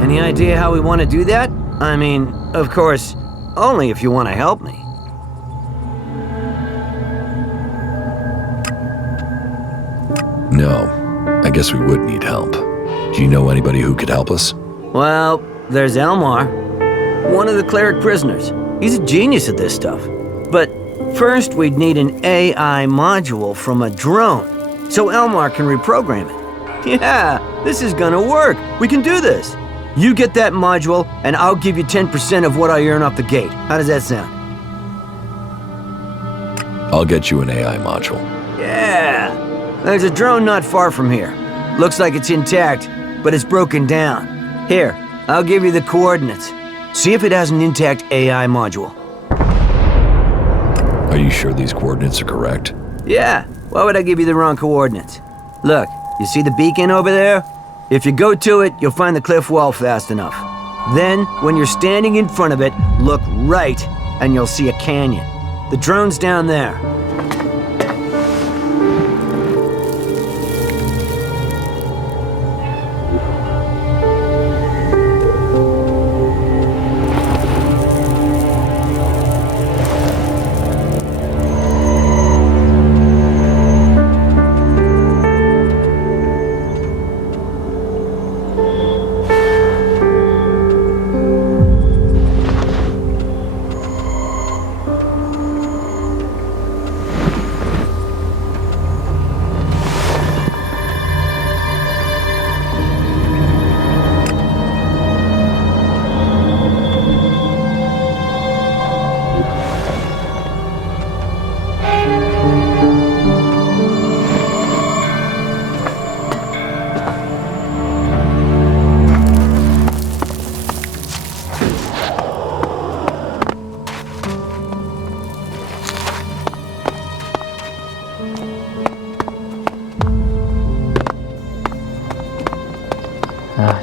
Any idea how we want to do that? I mean, of course, only if you want to help me. No, I guess we would need help. Do you know anybody who could help us? Well, there's Elmar, one of the cleric prisoners. He's a genius at this stuff. But first, we'd need an AI module from a drone, so Elmar can reprogram it. Yeah, this is gonna work. We can do this. You get that module, and I'll give you 10% of what I earn off the gate. How does that sound? I'll get you an AI module. Yeah. There's a drone not far from here. Looks like it's intact, but it's broken down. Here, I'll give you the coordinates. See if it has an intact AI module. Are you sure these coordinates are correct? Yeah, why would I give you the wrong coordinates? Look, you see the beacon over there? If you go to it, you'll find the cliff wall fast enough. Then, when you're standing in front of it, look right, and you'll see a canyon. The drone's down there.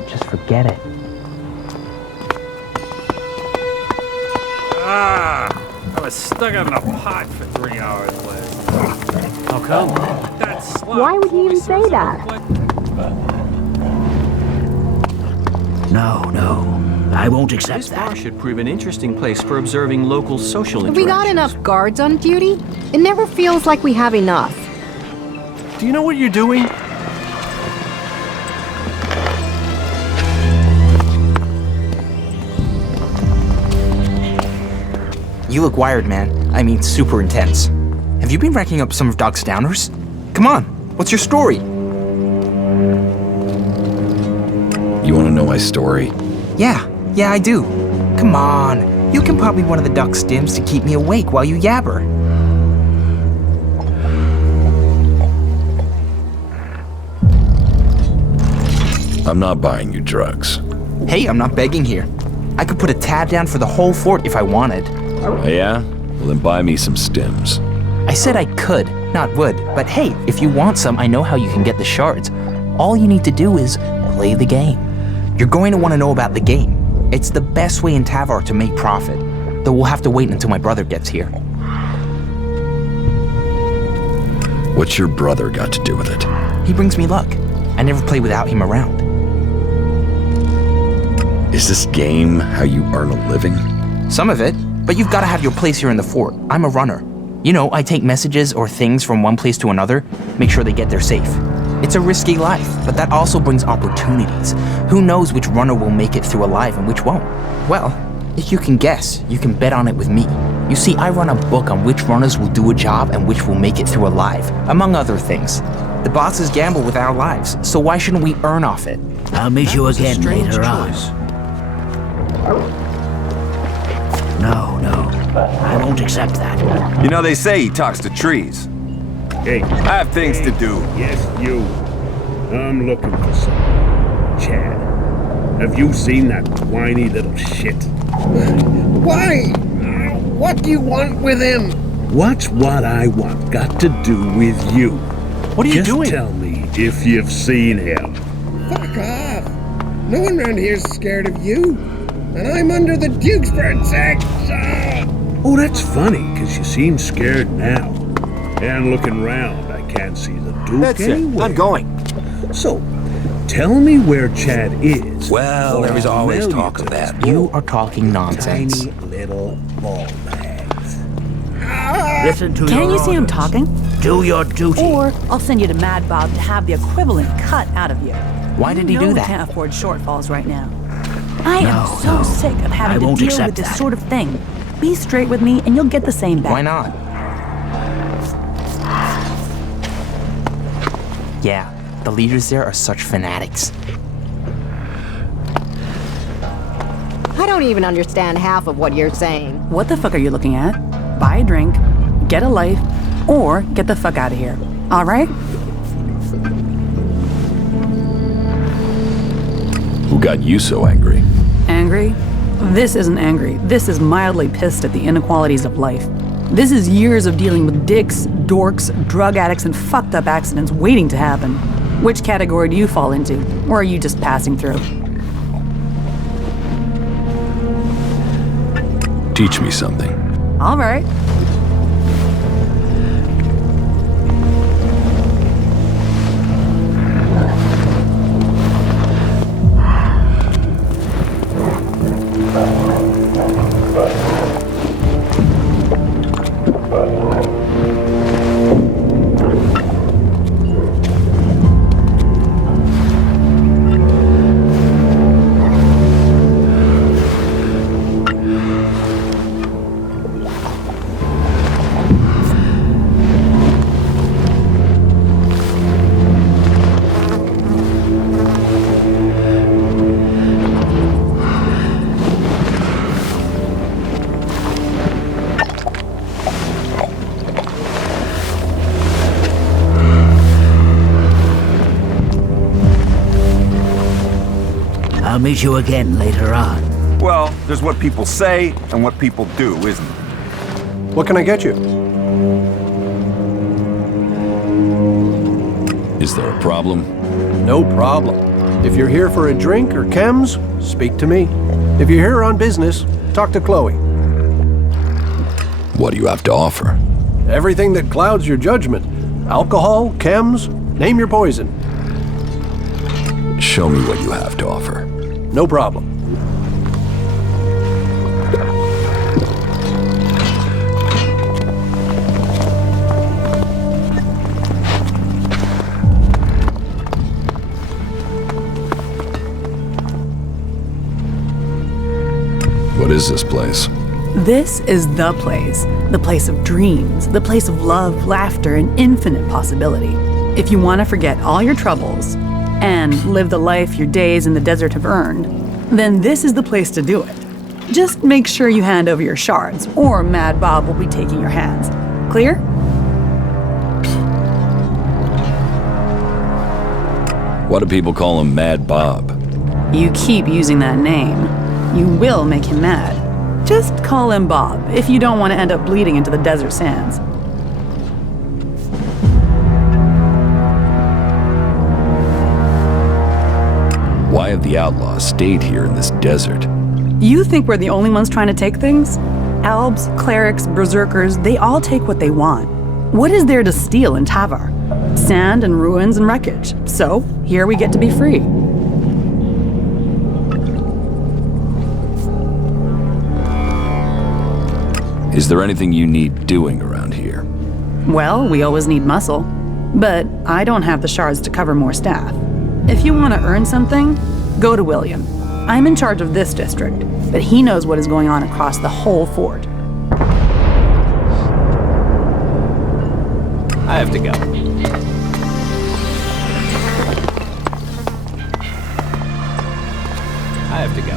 Just forget it. I was stuck in a pot for 3 hours last night. How come? That slop. Why would you even say that? No. I won't accept This that. bar should prove an interesting place for observing local social Have we interactions. got enough guards on duty? It never feels like we have enough. Do you know what you're doing? You look wired, man. I mean, super intense. Have you been racking up some of Doc's downers? Come on, what's your story? You want to know my story? Yeah, I do. Come on, you can pop me one of the Duck stims to keep me awake while you yabber. I'm not buying you drugs. Hey, I'm not begging here. I could put a tab down for the whole fort if I wanted. Yeah? Well, then buy me some stims. I said I could, not would. But hey, if you want some, I know how you can get the shards. All you need to do is play the game. You're going to want to know about the game. It's the best way in Tavar to make profit. Though we'll have to wait until my brother gets here. What's your brother got to do with it? He brings me luck. I never play without him around. Is this game how you earn a living? Some of it, but you've got to have your place here in the fort. I'm a runner. You know, I take messages or things from one place to another, make sure they get there safe. It's a risky life, but that also brings opportunities. Who knows which runner will make it through alive and which won't? Well, if you can guess, you can bet on it with me. You see, I run a book on which runners will do a job and which will make it through alive, among other things. The bosses gamble with our lives, so why shouldn't we earn off it? I'll meet you again later on. No, I won't accept that. You know, they say he talks to trees. Hey. I have things to do. Yes, you. I'm looking for someone. Chad. Have you seen that whiny little shit? Why? What do you want with him? What's what I want got to do with you? What are you doing? Just tell me if you've seen him. Fuck off. No one around here's scared of you. And I'm under the Duke's protection. Oh, that's funny, because you seem scared now. And looking round, I can't see the Duke That's anywhere. it. I'm going. So, tell me where Chad is. Well, there is always talk of that. You are talking nonsense. Tiny little ball bags. Listen to Can't your you see him orders. talking? Do your duty. Or I'll send you to Mad Bob to have the equivalent cut out of you. Why did he do We that? can't afford shortfalls right now. I am so sick of having to won't deal accept with this that. sort of thing. Be straight with me and you'll get the same back. Why not? Yeah, the leaders there are such fanatics. I don't even understand half of what you're saying. What the fuck are you looking at? Buy a drink, get a life, or get the fuck out of here. All right? Who got you so angry? Angry? This isn't angry. This is mildly pissed at the inequalities of life. This is years of dealing with dicks, dorks, drug addicts, and fucked up accidents waiting to happen. Which category do you fall into? Or are you just passing through? Teach me something. All right. I'll meet you again later on. Well, there's what people say and what people do, isn't there? What can I get you? Is there a problem? No problem. If you're here for a drink or chems, speak to me. If you're here on business, talk to Chloe. What do you have to offer? Everything that clouds your judgment. Alcohol, chems, name your poison. Show me what you have to offer. No problem. What is this place? This is the place of dreams, the place of love, laughter, and infinite possibility. If you want to forget all your troubles and live the life your days in the desert have earned, then this is the place to do it. Just make sure you hand over your shards, or Mad Bob will be taking your hands. Clear? Why do people call him Mad Bob? You keep using that name. You will make him mad. Just call him Bob if you don't want to end up bleeding into the desert sands. Why have the outlaws stayed here in this desert? You think we're the only ones trying to take things? Albs, clerics, berserkers, they all take what they want. What is there to steal in Tavar? Sand and ruins and wreckage. So, here we get to be free. Is there anything you need doing around here? Well, we always need muscle. But I don't have the shards to cover more staff. If you want to earn something, go to William. I'm in charge of this district, but he knows what is going on across the whole fort. I have to go. I have to go.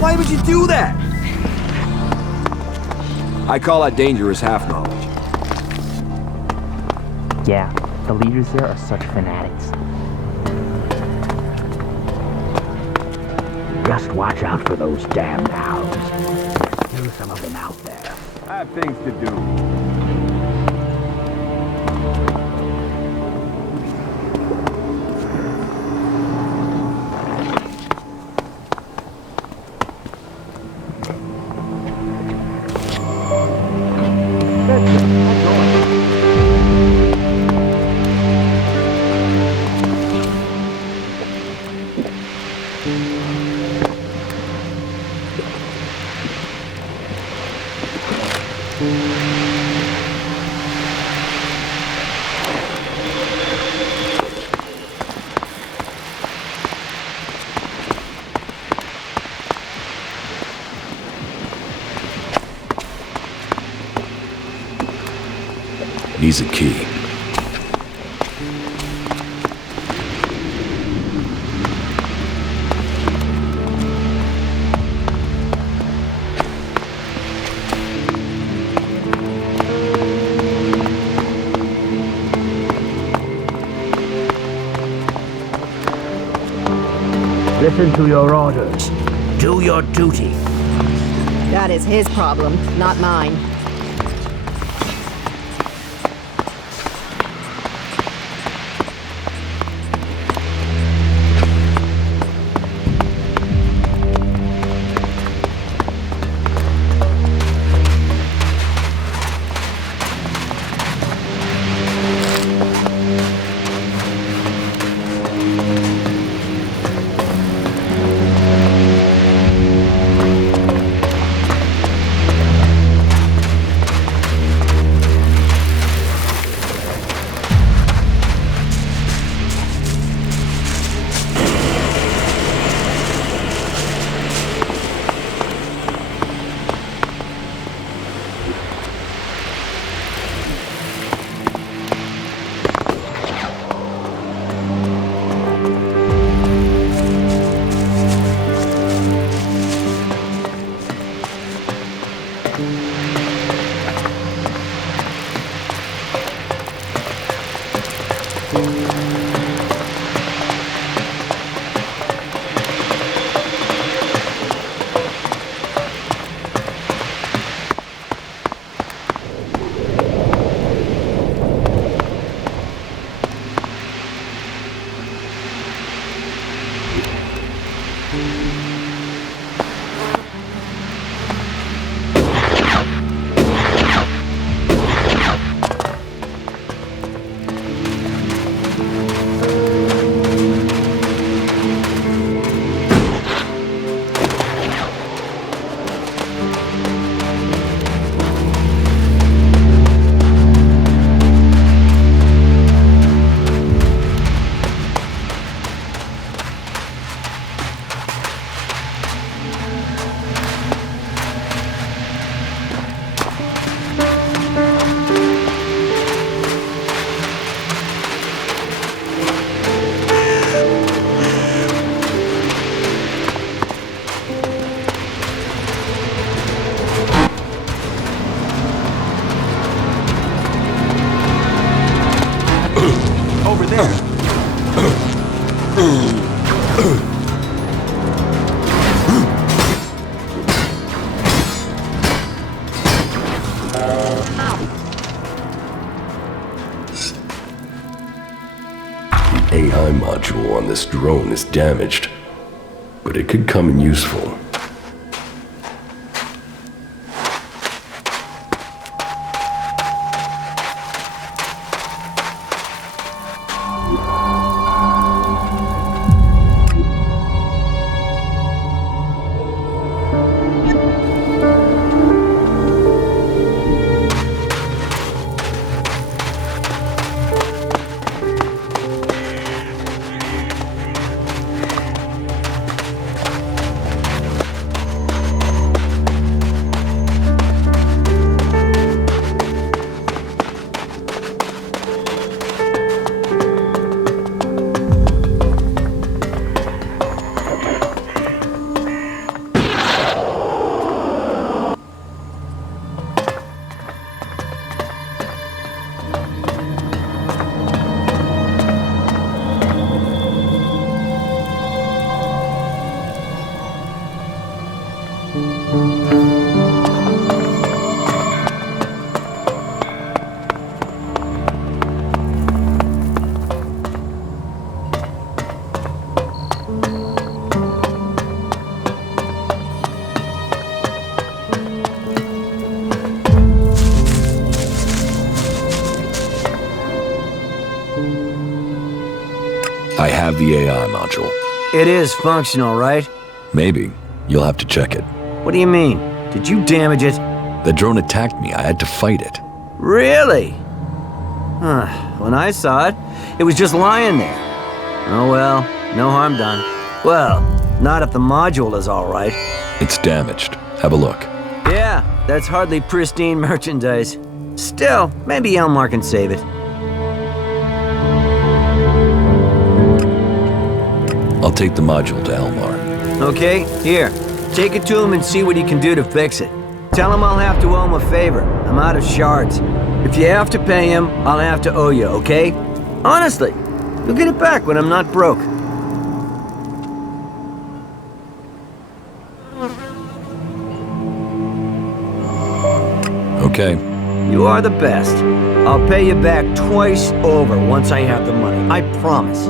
Why would you do that? I call that dangerous half-knowledge. Yeah, the leaders there are such fanatics. Just watch out for those damned owls. There's some of them out there. I have things to do. He's a key. Listen to your orders. Do your duty. That is his problem, not mine. Over there. The AI module on this drone is damaged, but it could come in useful. I have the AI module. It is functional, right? Maybe. You'll have to check it. What do you mean? Did you damage it? The drone attacked me. I had to fight it. Really? When I saw it, it was just lying there. Oh well, no harm done. Well, not if the module is all right. It's damaged. Have a look. Yeah, that's hardly pristine merchandise. Still, maybe Elmar can save it. I'll take the module to Elmar. Okay, here. Take it to him and see what he can do to fix it. Tell him I'll have to owe him a favor. I'm out of shards. If you have to pay him, I'll have to owe you, okay? Honestly, you'll get it back when I'm not broke. Okay. You are the best. I'll pay you back twice over once I have the money. I promise.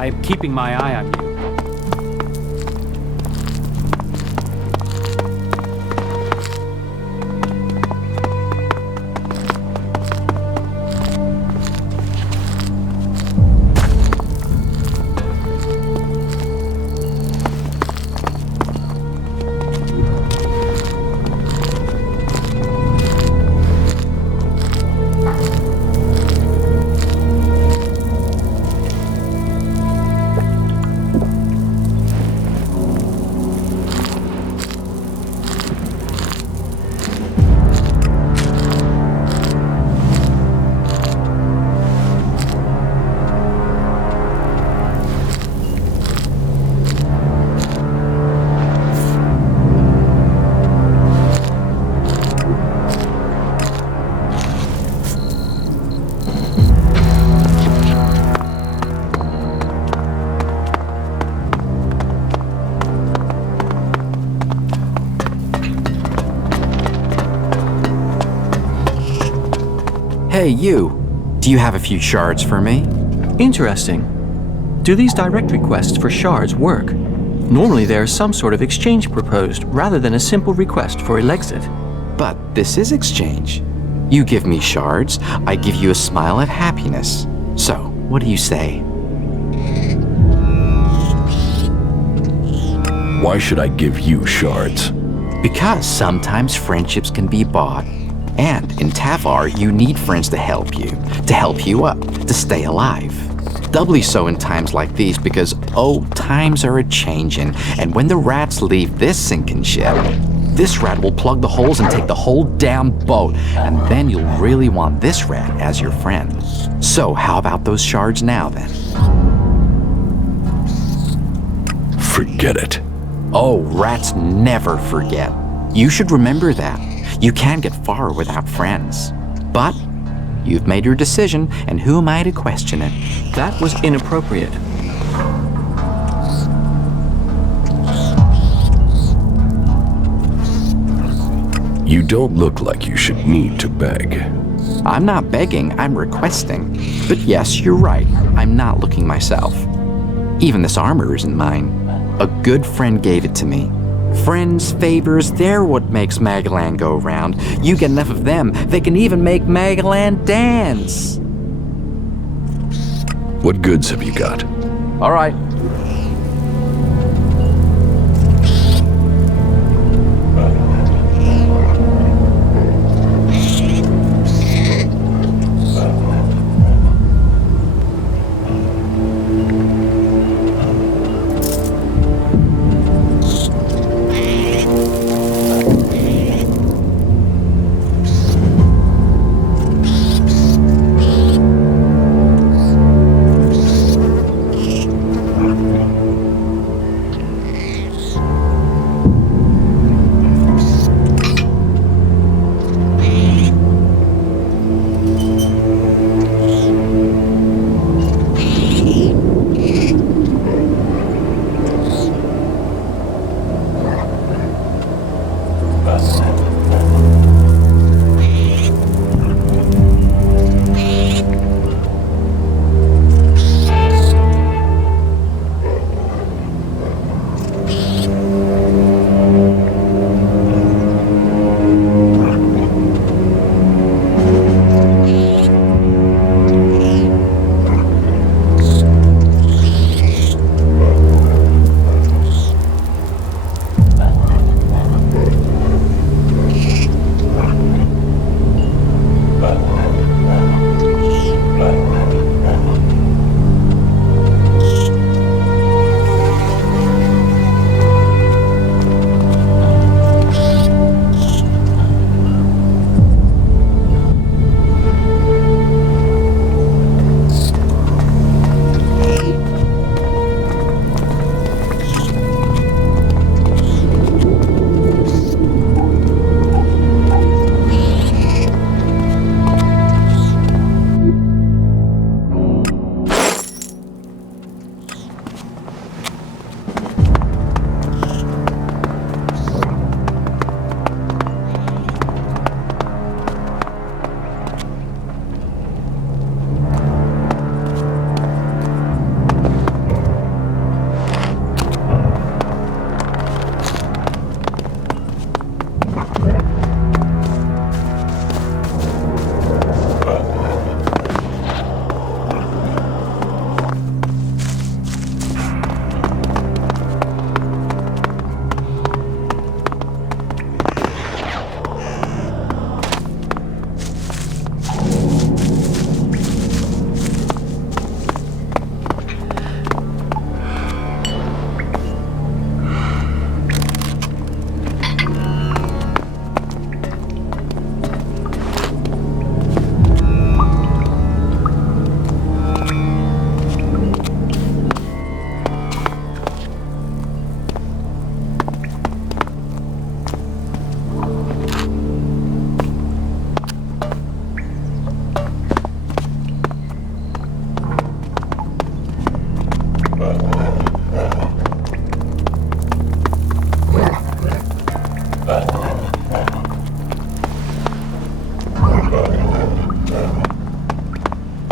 I'm keeping my eye on you. Hey, you. Do you have a few shards for me? Interesting. Do these direct requests for shards work? Normally there's some sort of exchange proposed, rather than a simple request for Elexit. But this is exchange. You give me shards, I give you a smile of happiness. So, what do you say? Why should I give you shards? Because sometimes friendships can be bought. And in Tavar, you need friends to help you up, to stay alive. Doubly so in times like these because, times are a-changin', and when the rats leave this sinking ship, this rat will plug the holes and take the whole damn boat, and then you'll really want this rat as your friend. So how about those shards now, then? Forget it. Oh, rats never forget. You should remember that. You can get far without friends. But you've made your decision, and who am I to question it? That was inappropriate. You don't look like you should need to beg. I'm not begging, I'm requesting. But yes, you're right, I'm not looking myself. Even this armor isn't mine. A good friend gave it to me. Friends, favors, they're what makes Magalan go round. You get enough of them, they can even make Magalan dance. What goods have you got? All right.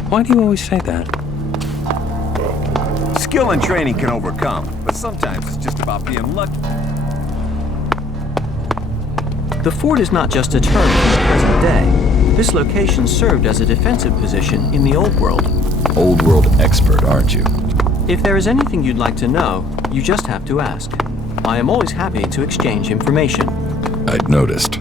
Why do you always say that? Skill and training can overcome, but sometimes it's just about being lucky. The fort is not just a term from the present day. This location served as a defensive position in the Old World. Old World expert, aren't you? If there is anything you'd like to know, you just have to ask. I am always happy to exchange information. I'd noticed.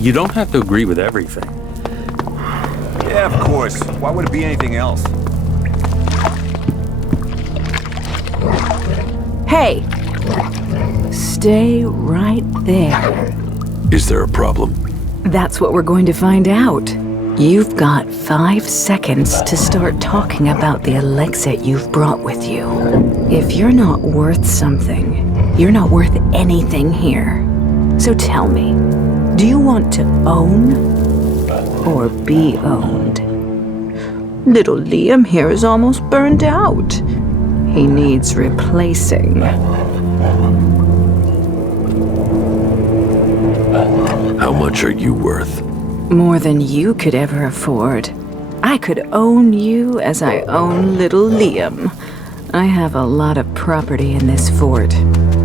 You don't have to agree with everything. Yeah, of course. Why would it be anything else? Hey! Stay right there. Is there a problem? That's what we're going to find out. You've got 5 seconds to start talking about the Elexit you've brought with you. If you're not worth something, you're not worth anything here. So tell me, do you want to own or be owned. Little Liam here is almost burned out. He needs replacing. How much are you worth? More than you could ever afford. I could own you as I own little Liam. I have a lot of property in this fort.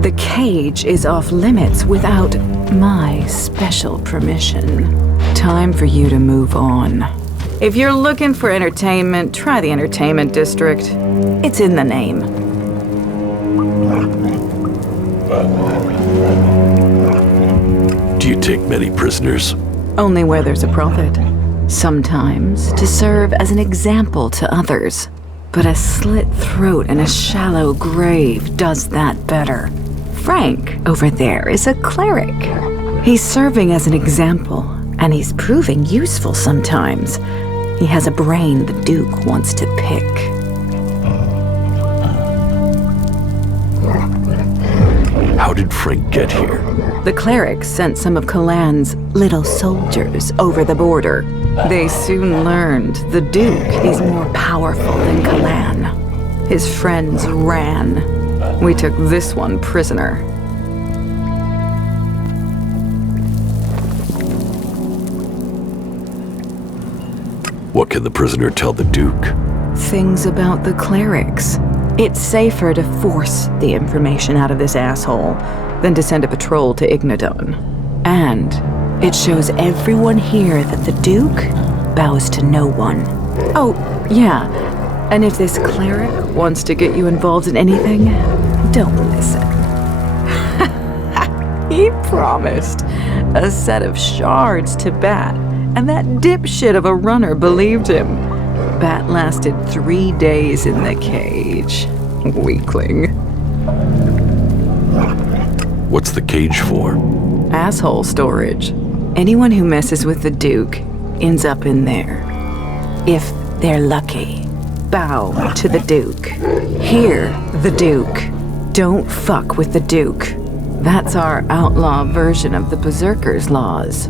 The cage is off limits without my special permission. Time for you to move on. If you're looking for entertainment, try the entertainment district. It's in the name. Do you take many prisoners? Only where there's a profit. Sometimes to serve as an example to others. But a slit throat and a shallow grave does that better. Frank, over there, is a cleric. He's serving as an example, and he's proving useful sometimes. He has a brain the Duke wants to pick. How did Frank get here? The cleric sent some of Kalan's little soldiers over the border. They soon learned the Duke is more powerful than Kalan. His friends ran. We took this one prisoner. What can the prisoner tell the Duke? Things about the clerics. It's safer to force the information out of this asshole than to send a patrol to Ignadon. And it shows everyone here that the Duke bows to no one. Oh, yeah. And if this cleric wants to get you involved in anything, don't listen. He promised a set of shards to Bat, and that dipshit of a runner believed him. Bat lasted 3 days in the cage. Weakling. What's the cage for? Asshole storage. Anyone who messes with the Duke ends up in there. If they're lucky. Bow to the Duke. Hear the Duke. Don't fuck with the Duke. That's our outlaw version of the Berserker's laws.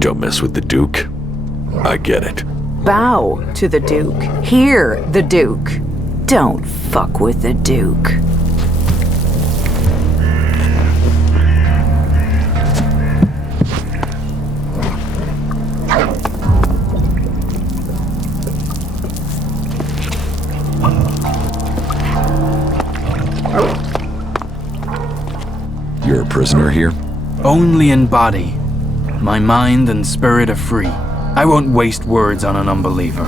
Don't mess with the Duke. I get it. Bow to the Duke. Hear the Duke. Don't fuck with the Duke. You're a prisoner here? Only in body. My mind and spirit are free. I won't waste words on an unbeliever.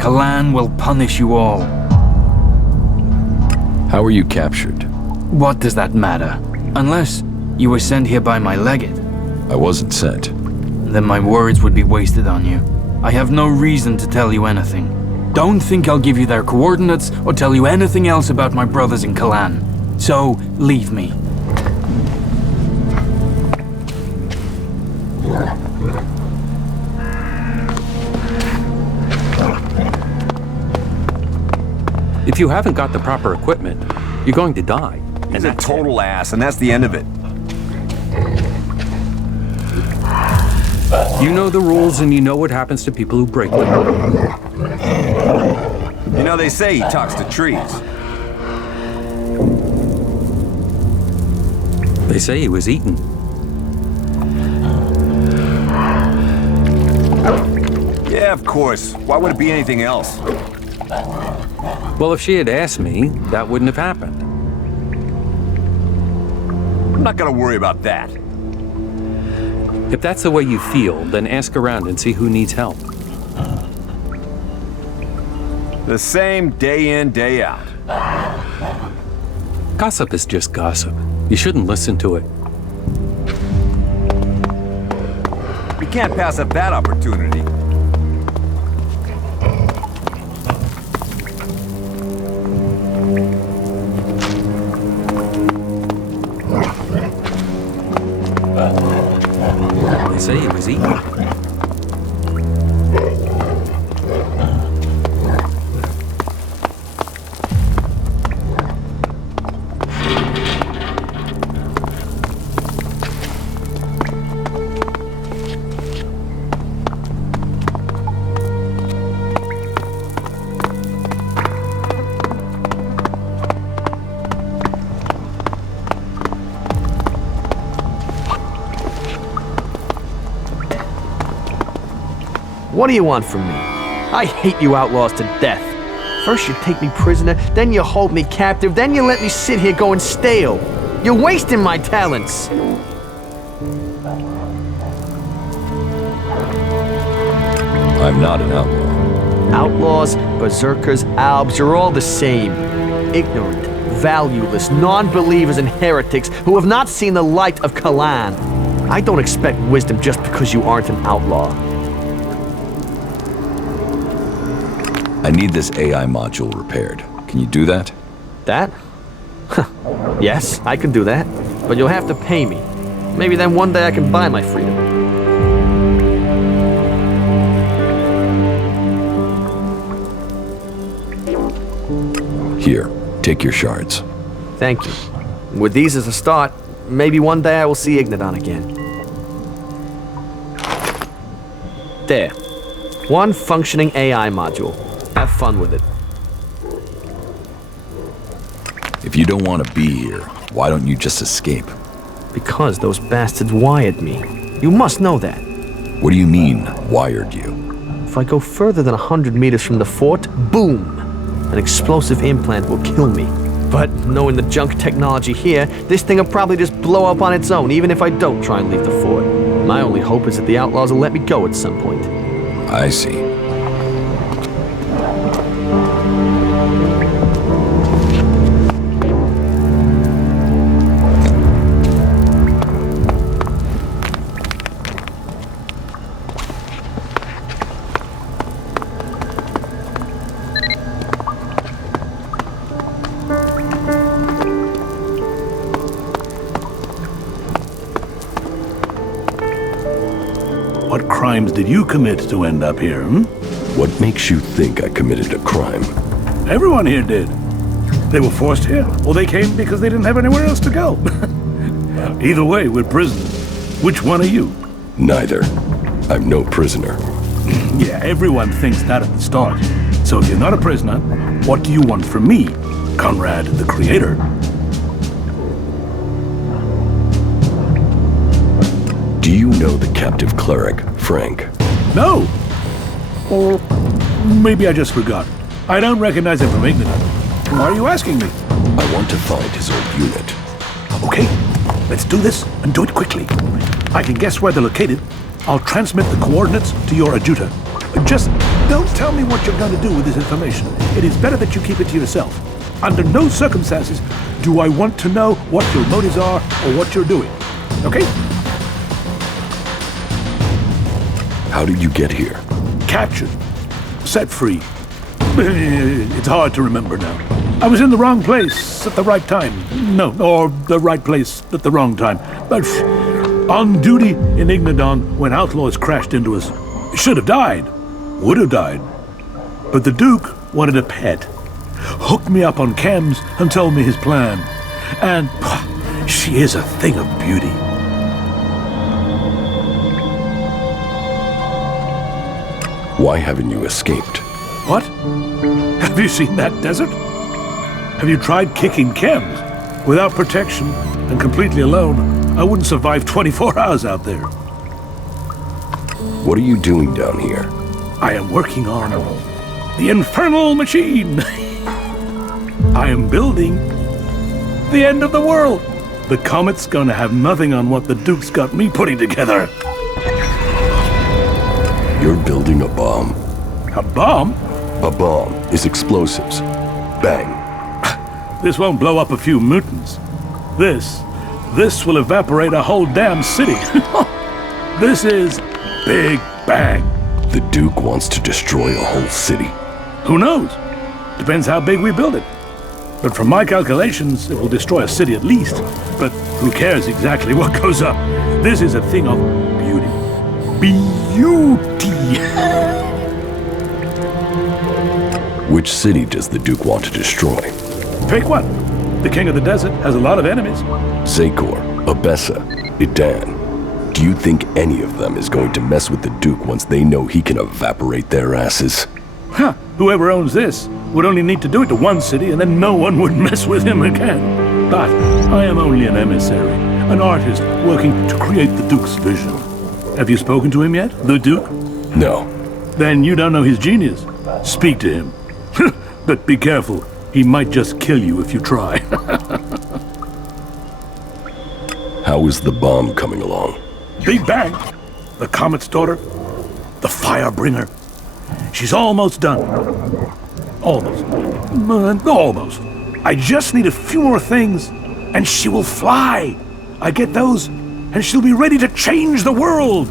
Kalan will punish you all. How were you captured? What does that matter? Unless you were sent here by my legate. I wasn't sent. Then my words would be wasted on you. I have no reason to tell you anything. Don't think I'll give you their coordinates or tell you anything else about my brothers in Kalan. So, leave me. If you haven't got the proper equipment, you're going to die. He's a total ass, and that's the end of it. You know the rules and you know what happens to people who break them. You know, they say he talks to trees. They say he was eaten. Yeah, of course. Why would it be anything else? Well, if she had asked me, that wouldn't have happened. I'm not gonna worry about that. If that's the way you feel, then ask around and see who needs help. The same day in, day out. Gossip is just gossip. You shouldn't listen to it. We can't pass up that opportunity. They say he was eaten. What do you want from me? I hate you outlaws to death. First you take me prisoner, then you hold me captive, then you let me sit here going stale. You're wasting my talents. I'm not an outlaw. Outlaws, berserkers, albs, you're all the same. Ignorant, valueless, non-believers and heretics who have not seen the light of Kalan. I don't expect wisdom just because you aren't an outlaw. I need this AI module repaired. Can you do that? That? Yes, I can do that. But you'll have to pay me. Maybe then one day I can buy my freedom. Here, take your shards. Thank you. With these as a start, maybe one day I will see Ignadon again. There. One functioning AI module. Have fun with it. If you don't want to be here, why don't you just escape? Because those bastards wired me. You must know that. What do you mean, wired you? If I go further than 100 meters from the fort, boom! An explosive implant will kill me. But knowing the junk technology here, this thing will probably just blow up on its own, even if I don't try and leave the fort. My only hope is that the outlaws will let me go at some point. I see. What crimes did you commit to end up here, hmm? What makes you think I committed a crime? Everyone here did. They were forced here, or they came because they didn't have anywhere else to go. Either way, we're prisoners. Which one are you? Neither. I'm no prisoner. Yeah, everyone thinks that at the start. So if you're not a prisoner, what do you want from me, Conrad the Creator? Do you know the captive cleric, Frank? No. Or maybe I just forgot. I don't recognize him from Igniton. Why are you asking me? I want to find his old unit. Okay, let's do this and do it quickly. I can guess where they're located. I'll transmit the coordinates to your adjutor. Just don't tell me what you're going to do with this information. It is better that you keep it to yourself. Under no circumstances do I want to know what your motives are or what you're doing. Okay? How did you get here? Captured. Set free. It's hard to remember now. I was in the wrong place at the right time. No, or the right place at the wrong time. But on duty in Ignadon when outlaws crashed into us. Should have died. Would have died. But the Duke wanted a pet. Hooked me up on chems and told me his plan. And she is a thing of beauty. Why haven't you escaped? What? Have you seen that desert? Have you tried kicking chems? Without protection and completely alone, I wouldn't survive 24 hours out there. What are you doing down here? I am working on the infernal machine. I am building the end of the world. The comet's gonna have nothing on what the Duke's got me putting together. You're building a bomb. A bomb? A bomb is explosives. Bang. This won't blow up a few mutants. This will evaporate a whole damn city. This is Big Bang. The Duke wants to destroy a whole city. Who knows? Depends how big we build it. But from my calculations, it will destroy a city at least. But who cares exactly what goes up? This is a thing of beauty. Beauty! Which city does the Duke want to destroy? Pick one. The King of the Desert has a lot of enemies. Zakor, Abessa, Idan. Do you think any of them is going to mess with the Duke once they know he can evaporate their asses? Huh. Whoever owns this would only need to do it to one city and then no one would mess with him again. But I am only an emissary, an artist working to create the Duke's vision. Have you spoken to him yet, the Duke? No. Then you don't know his genius. Speak to him. But be careful. He might just kill you if you try. How is the bomb coming along? Big Bang, the Comet's daughter, the Firebringer. She's almost done. Almost. Almost. I just need a few more things, and she will fly. I get those, and she'll be ready to change the world.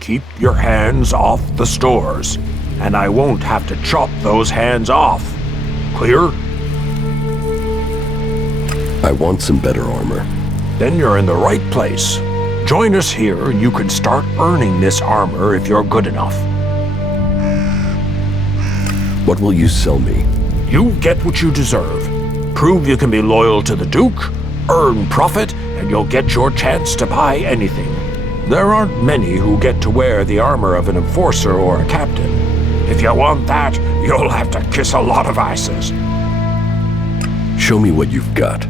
Keep your hands off the stores, and I won't have to chop those hands off. Clear? I want some better armor. Then you're in the right place. Join us here and you can start earning this armor if you're good enough. What will you sell me? You get what you deserve. Prove you can be loyal to the Duke, earn profit, and you'll get your chance to buy anything. There aren't many who get to wear the armor of an enforcer or a captain. If you want that, you'll have to kiss a lot of asses. Show me what you've got.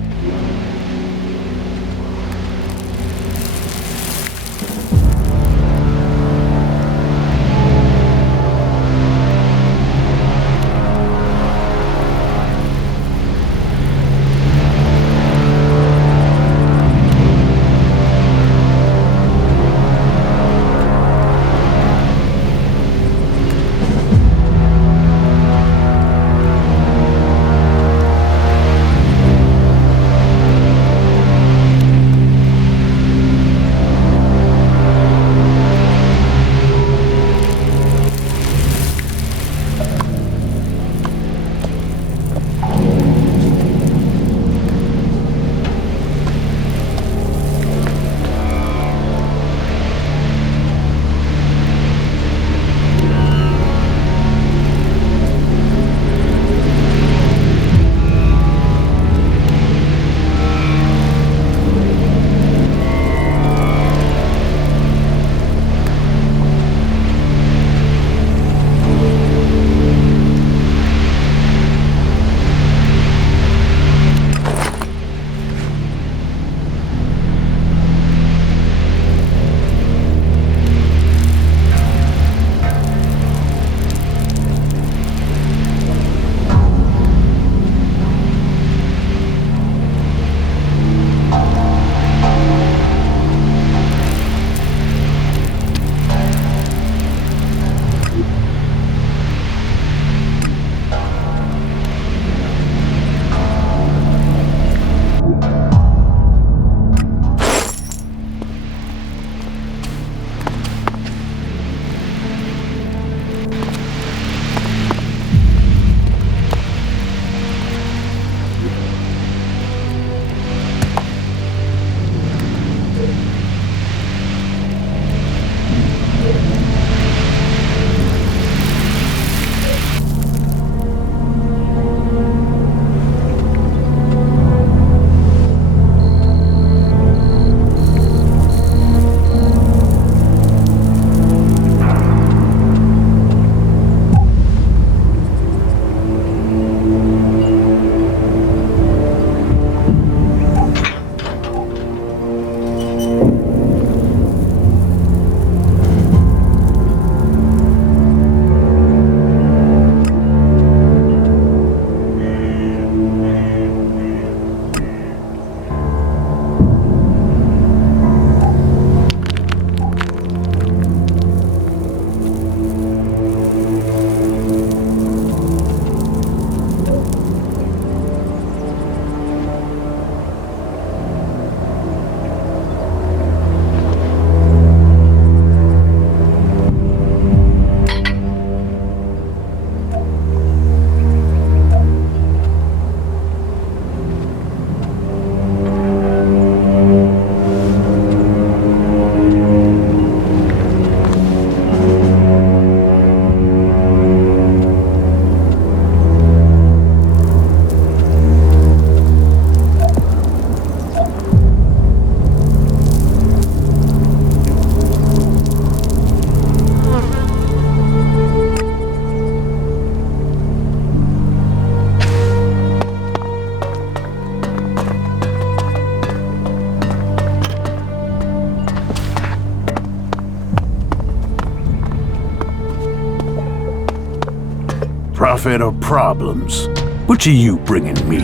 profit or problems? Which are you bringing me?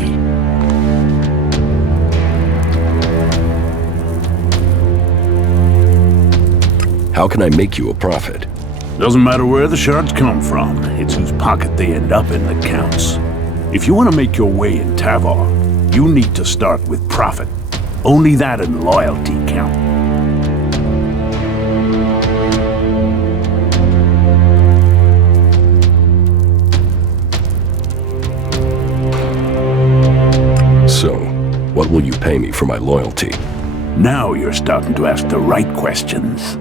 How can I make you a profit? Doesn't matter where the shards come from, it's whose pocket they end up in that counts. If you want to make your way in Tavar, you need to start with profit. Only that and loyalty count. So, what will you pay me for my loyalty? Now you're starting to ask the right questions.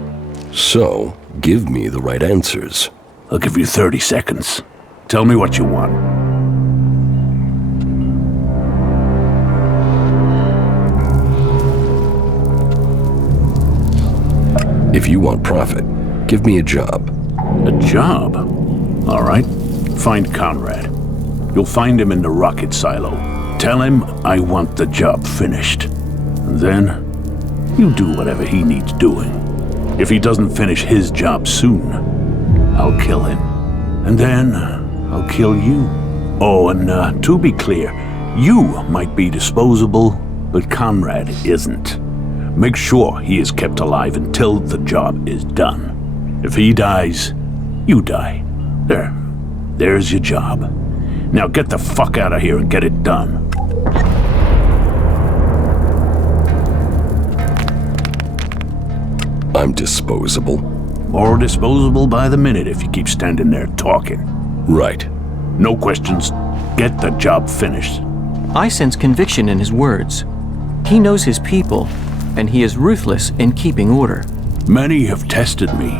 So, give me the right answers. I'll give you 30 seconds. Tell me what you want. If you want profit, give me a job. A job? All right. Find Conrad. You'll find him in the rocket silo. Tell him I want the job finished. And then, you do whatever he needs doing. If he doesn't finish his job soon, I'll kill him. And then, I'll kill you. Oh, and to be clear, you might be disposable, but Conrad isn't. Make sure he is kept alive until the job is done. If he dies, you die. There's your job. Now get the fuck out of here and get it done. I'm disposable. More disposable by the minute if you keep standing there talking. Right. No questions. Get the job finished. I sense conviction in his words. He knows his people, and he is ruthless in keeping order. Many have tested me.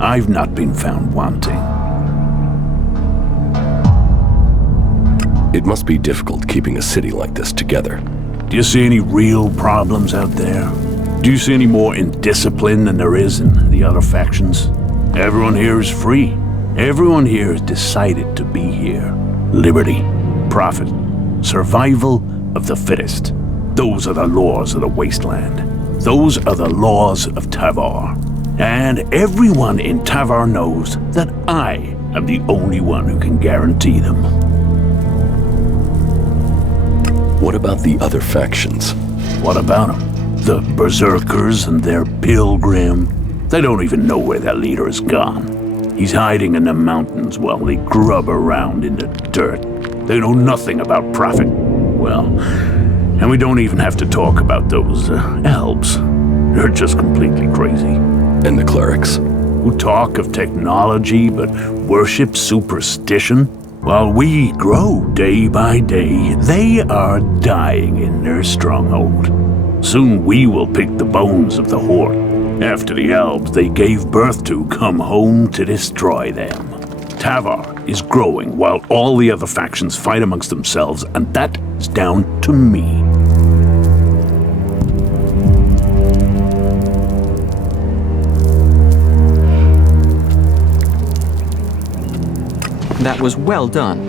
I've not been found wanting. It must be difficult keeping a city like this together. Do you see any real problems out there? Do you see any more indiscipline than there is in the other factions? Everyone here is free. Everyone here has decided to be here. Liberty, profit, survival of the fittest. Those are the laws of the wasteland. Those are the laws of Tavar. And everyone in Tavar knows that I am the only one who can guarantee them. What about the other factions? What about them? The Berserkers and their pilgrim. They don't even know where their leader has gone. He's hiding in the mountains while they grub around in the dirt. They know nothing about profit. Well, and we don't even have to talk about those elves. They're just completely crazy. And the clerics? Who talk of technology but worship superstition? While we grow day by day, they are dying in their stronghold. Soon we will pick the bones of the Horde. After the elves they gave birth to come home to destroy them. Tavar is growing while all the other factions fight amongst themselves, and that is down to me. That was well done.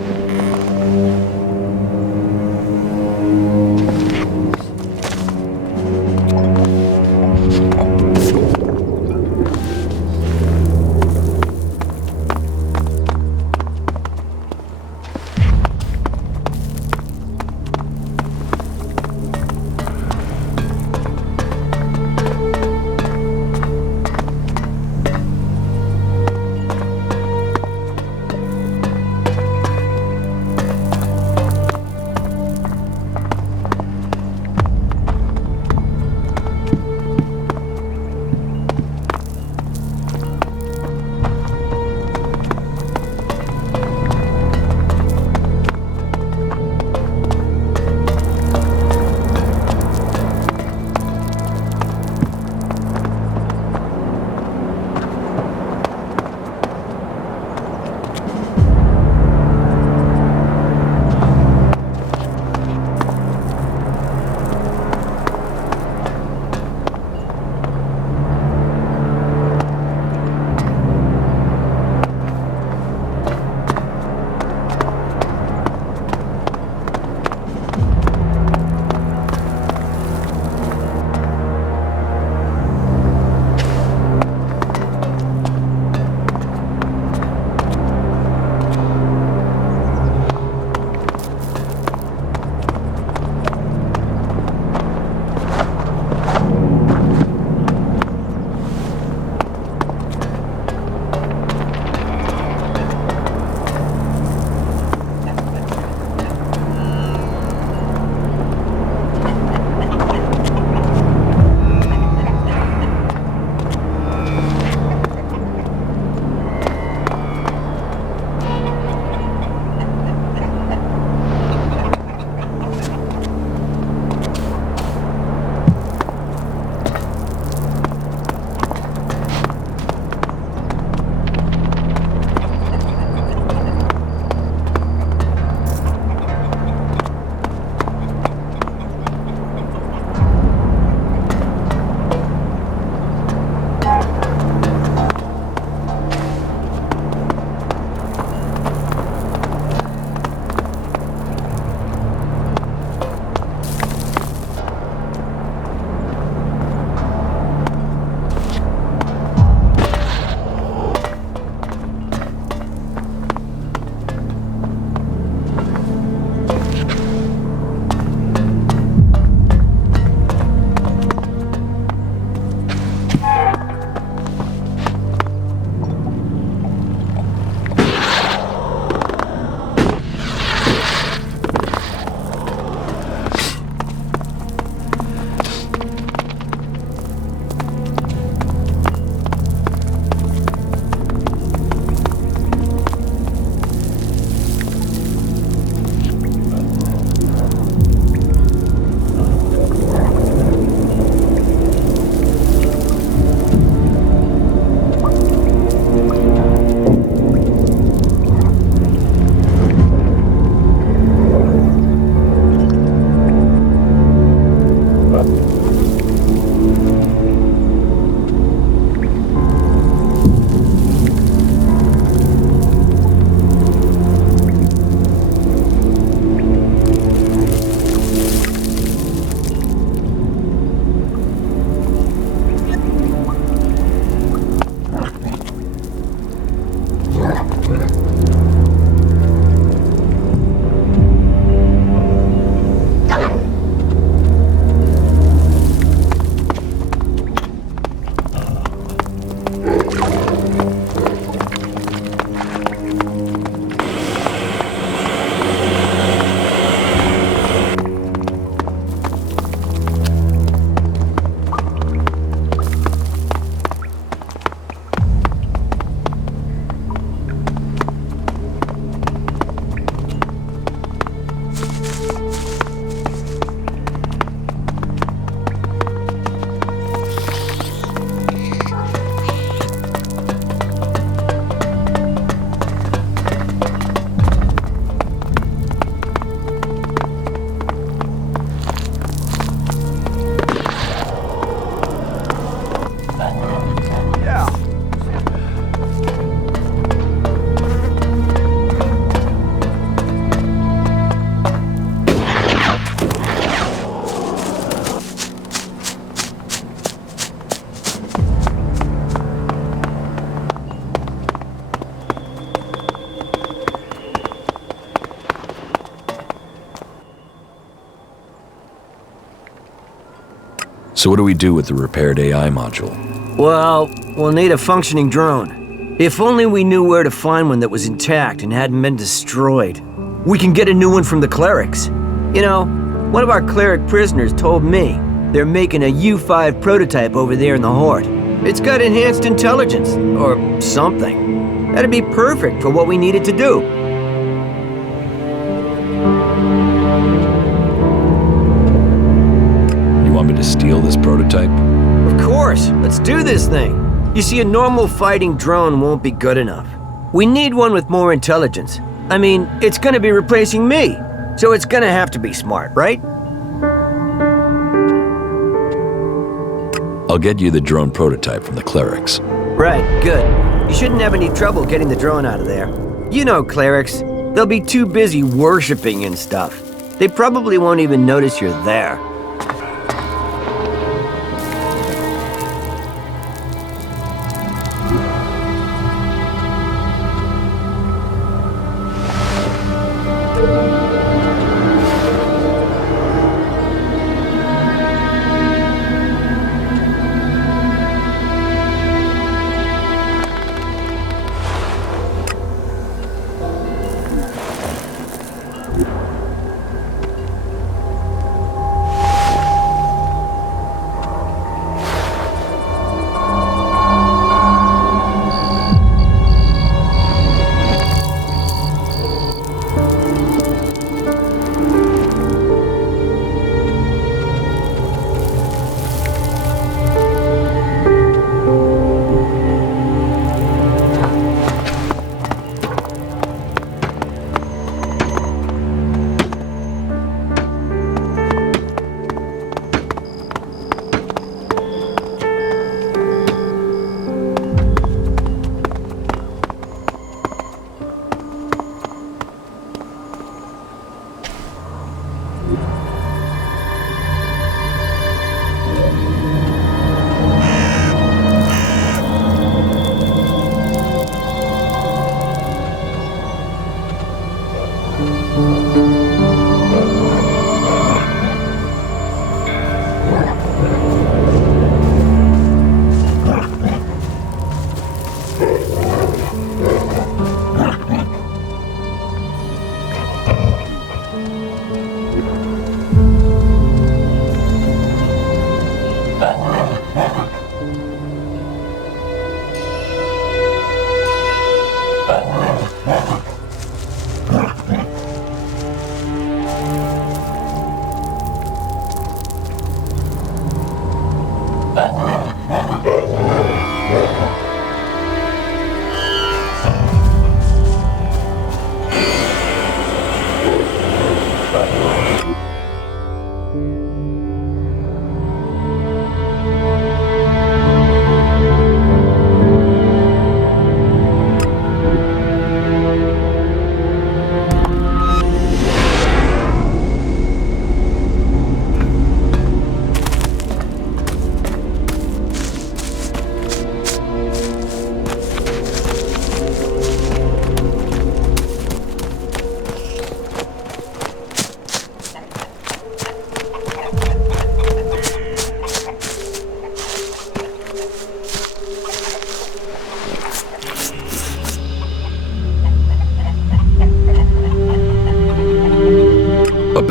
So what do we do with the repaired AI module? Well, we'll need a functioning drone. If only we knew where to find one that was intact and hadn't been destroyed. We can get a new one from the clerics. You know, one of our cleric prisoners told me they're making a U5 prototype over there in the Horde. It's got enhanced intelligence, or something. That'd be perfect for what we needed to do. You want me to steal this prototype? Of course, let's do this thing. You see, a normal fighting drone won't be good enough. We need one with more intelligence. I mean, it's gonna be replacing me, so it's gonna have to be smart, right? I'll get you the drone prototype from the clerics. Right, good. You shouldn't have any trouble getting the drone out of there. You know clerics, they'll be too busy worshipping and stuff. They probably won't even notice you're there.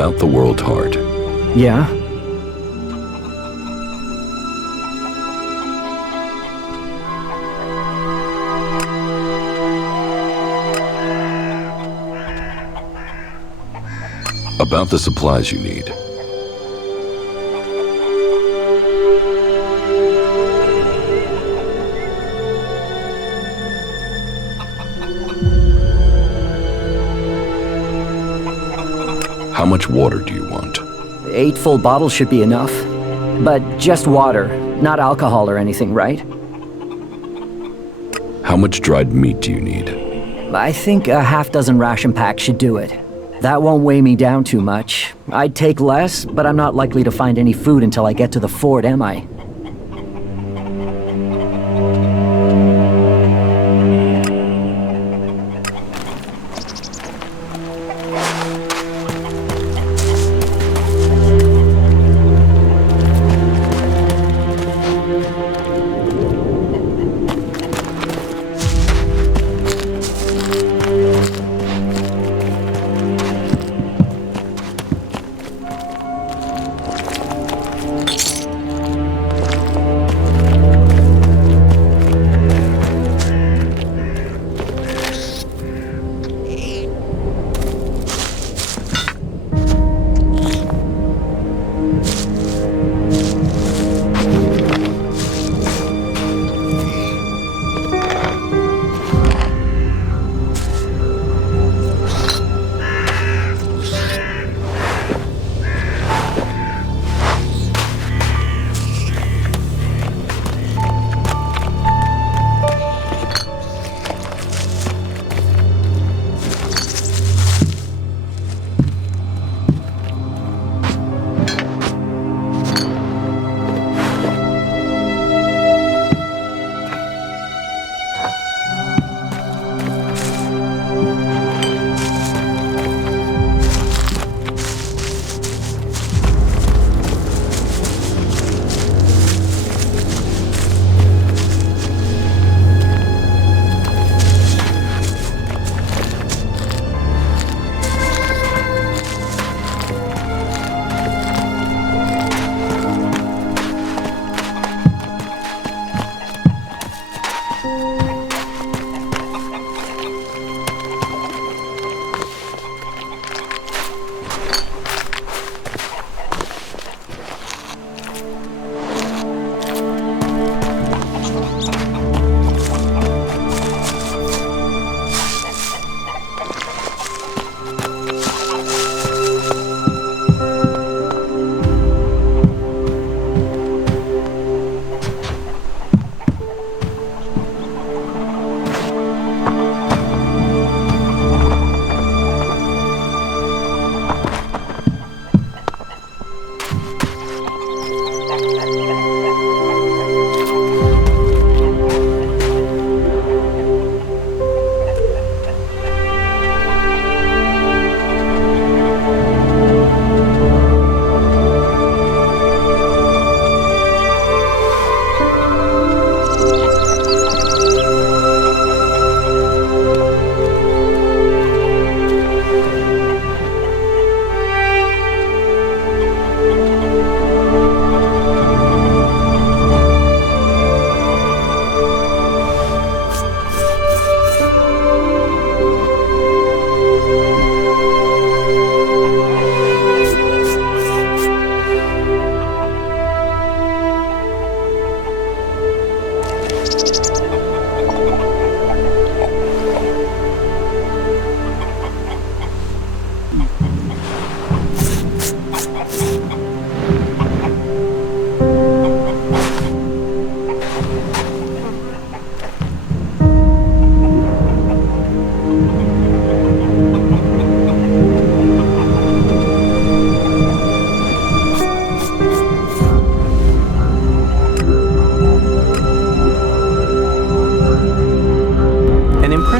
About the World Heart. Yeah? About the supplies you need. How much water do you want? 8 full bottles should be enough. But just water, not alcohol or anything, right? How much dried meat do you need? I think a half-dozen ration packs should do it. That won't weigh me down too much. I'd take less, but I'm not likely to find any food until I get to the fort, am I?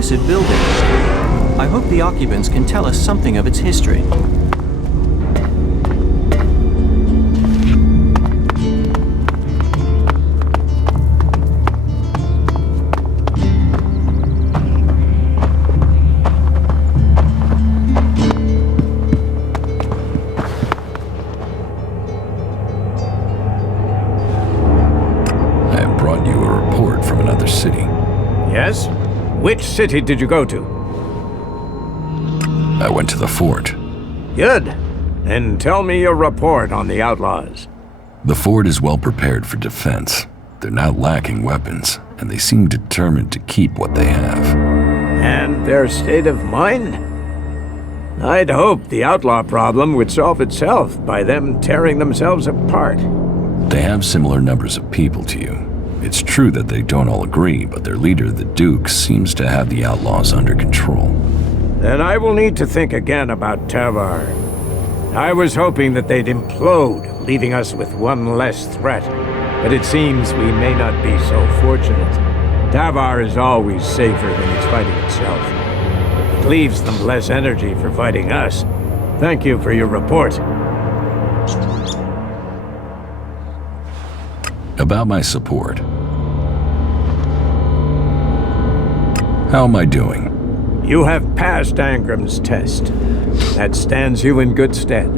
impressive building. I hope the occupants can tell us something of its history. city. Yes? Which city did you go to? I went to the fort. Good. Then tell me your report on the outlaws. The fort is well prepared for defense. They're not lacking weapons, and they seem determined to keep what they have. And their state of mind? I'd hope the outlaw problem would solve itself by them tearing themselves apart. They have similar numbers of people to you. It's true that they don't all agree, but their leader, the Duke, seems to have the outlaws under control. Then I will need to think again about Tavar. I was hoping that they'd implode, leaving us with one less threat. But it seems we may not be so fortunate. Tavar is always safer when it's fighting itself. It leaves them less energy for fighting us. Thank you for your report. About my support. How am I doing? You have passed Angram's test. That stands you in good stead.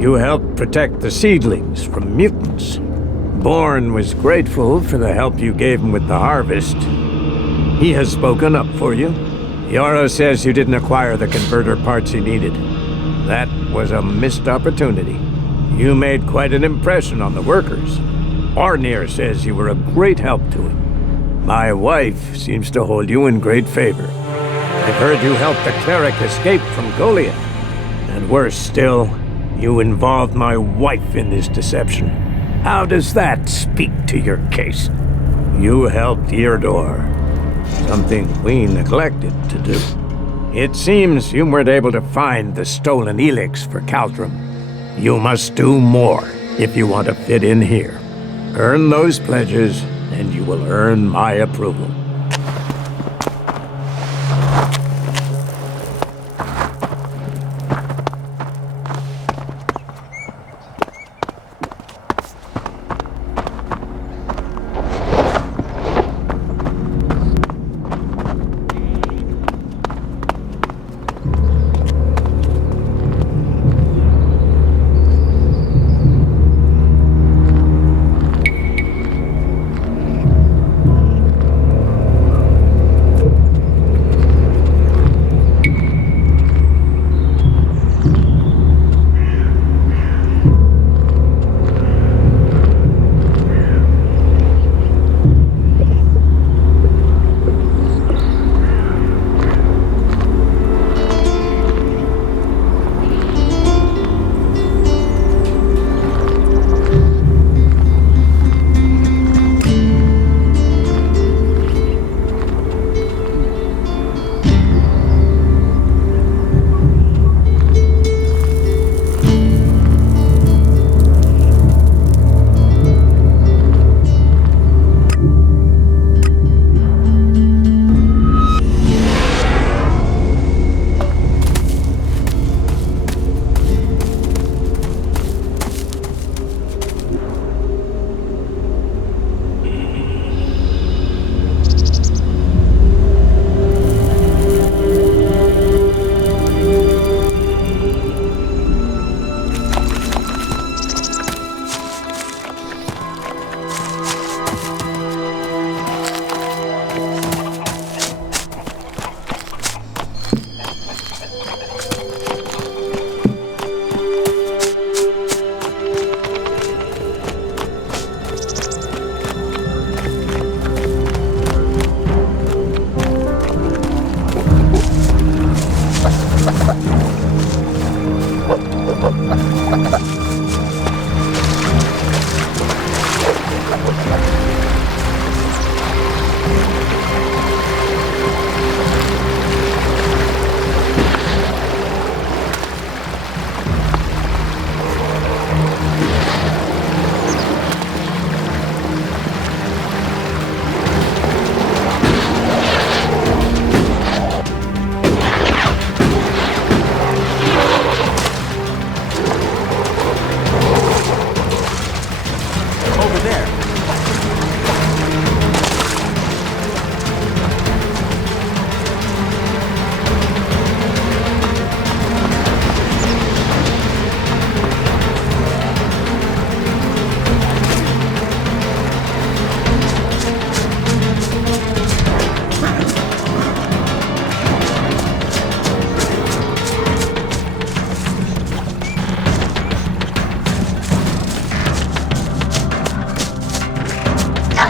You helped protect the seedlings from mutants. Bourne was grateful for the help you gave him with the harvest. He has spoken up for you. Yara says you didn't acquire the converter parts he needed. That was a missed opportunity. You made quite an impression on the workers. Arnir says you were a great help to him. My wife seems to hold you in great favor. I've heard you helped the cleric escape from Goliath. And worse still, you involved my wife in this deception. How does that speak to your case? You helped Eardor, something we neglected to do. It seems you weren't able to find the stolen Elex for Caldrum. You must do more if you want to fit in here. Earn those pledges, and you will earn my approval.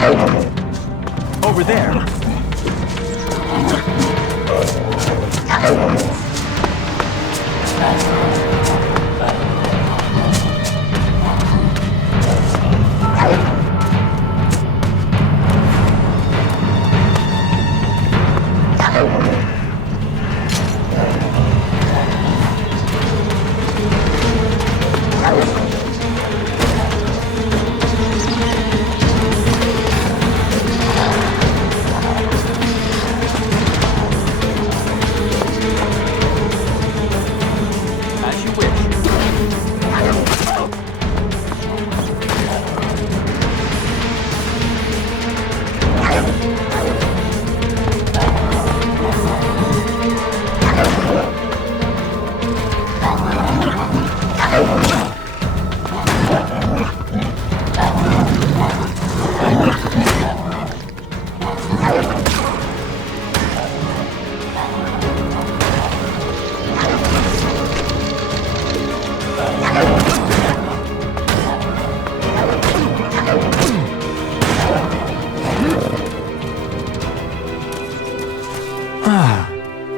Over there.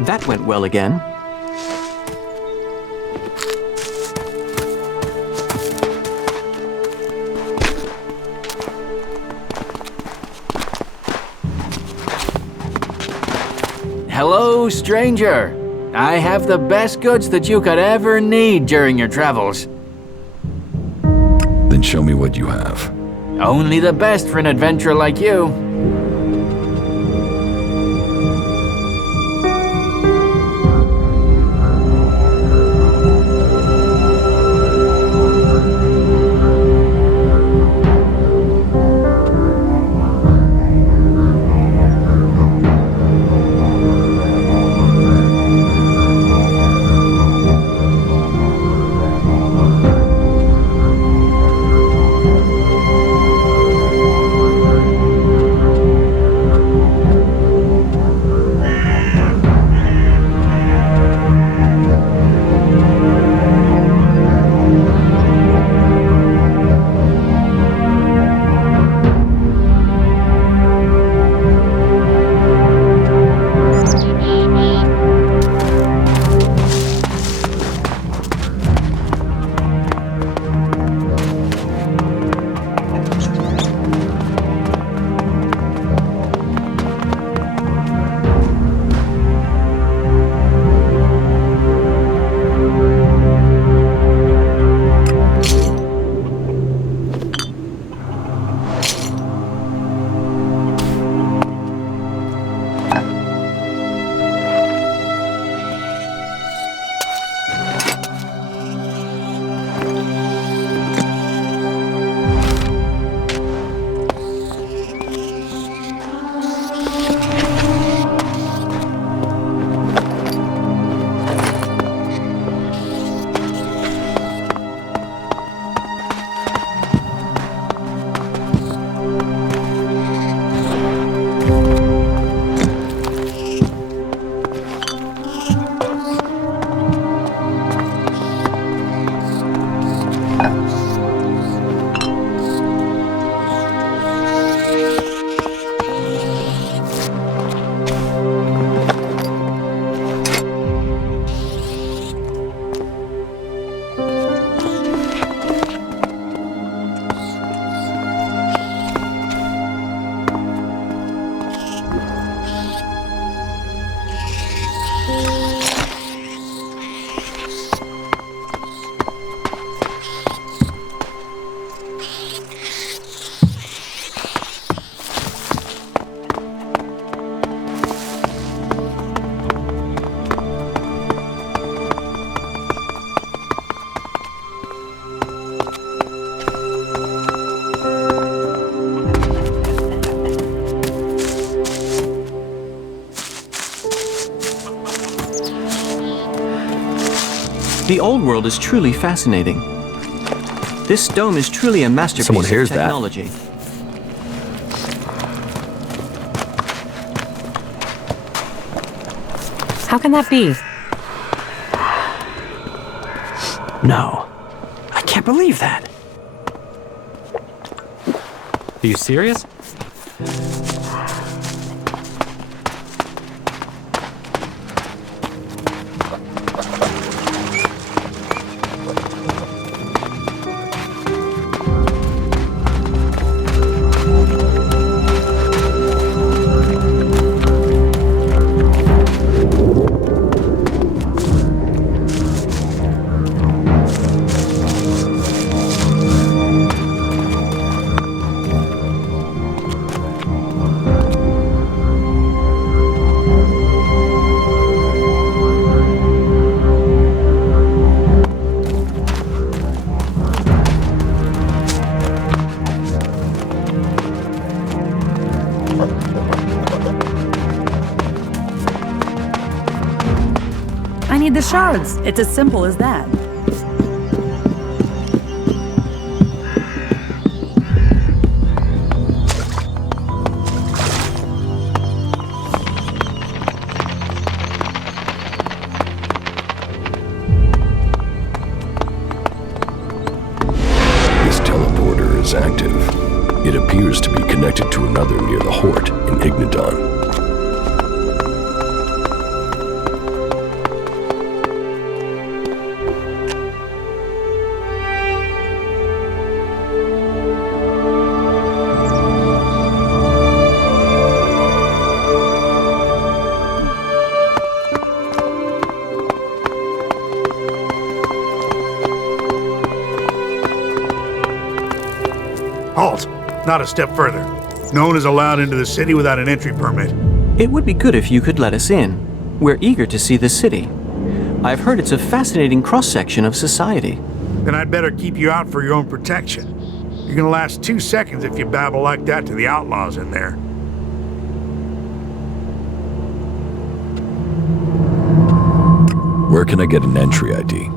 That went well again. Hello, stranger. I have the best goods that you could ever need during your travels. Then show me what you have. Only the best for an adventurer like you. The old world is truly fascinating. This dome is truly a masterpiece Someone hears of technology. How can that be? No. I can't believe that. Are you serious? I need the shards. It's as simple as that. This teleporter is active. It appears to be connected to another near the Hort in Ignadon. Halt! Not a step further. No one is allowed into the city without an entry permit. It would be good if you could let us in. We're eager to see the city. I've heard it's a fascinating cross-section of society. Then I'd better keep you out for your own protection. You're gonna last 2 seconds if you babble like that to the outlaws in there. Where can I get an entry ID?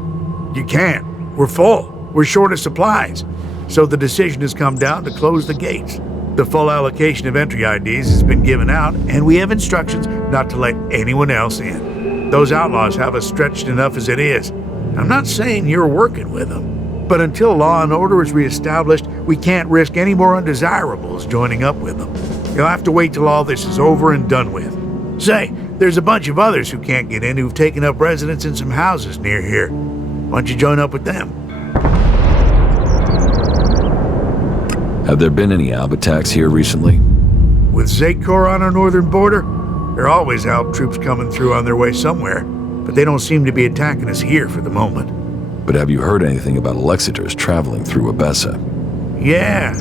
You can't. We're full. We're short of supplies. So the decision has come down to close the gates. The full allocation of entry IDs has been given out, and we have instructions not to let anyone else in. Those outlaws have us stretched enough as it is. I'm not saying you're working with them, but until law and order is reestablished, we can't risk any more undesirables joining up with them. You'll have to wait till all this is over and done with. Say, there's a bunch of others who can't get in who've taken up residence in some houses near here. Why don't you join up with them? Have there been any Alb attacks here recently? With Zakor on our northern border, there are always Alb troops coming through on their way somewhere, but they don't seem to be attacking us here for the moment. But have you heard anything about Alexiters traveling through Abessa? Yeah,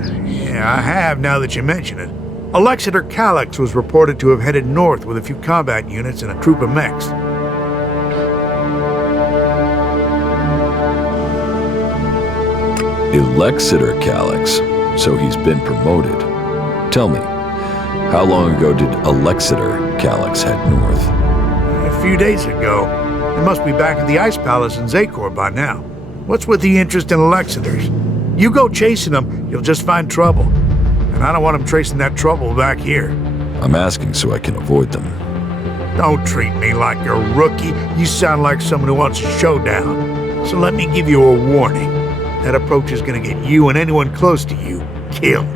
I have now that you mention it. Alexiter Calyx was reported to have headed north with a few combat units and a troop of mechs. Elexiter Calyx. So he's been promoted. Tell me, how long ago did Alexiter Calyx head north? A few days ago. They must be back at the Ice Palace in Zakor by now. What's with the interest in Alexiters? You go chasing them, you'll just find trouble. And I don't want them tracing that trouble back here. I'm asking so I can avoid them. Don't treat me like a rookie. You sound like someone who wants a showdown. So let me give you a warning. That approach is gonna get you and anyone close to you killed.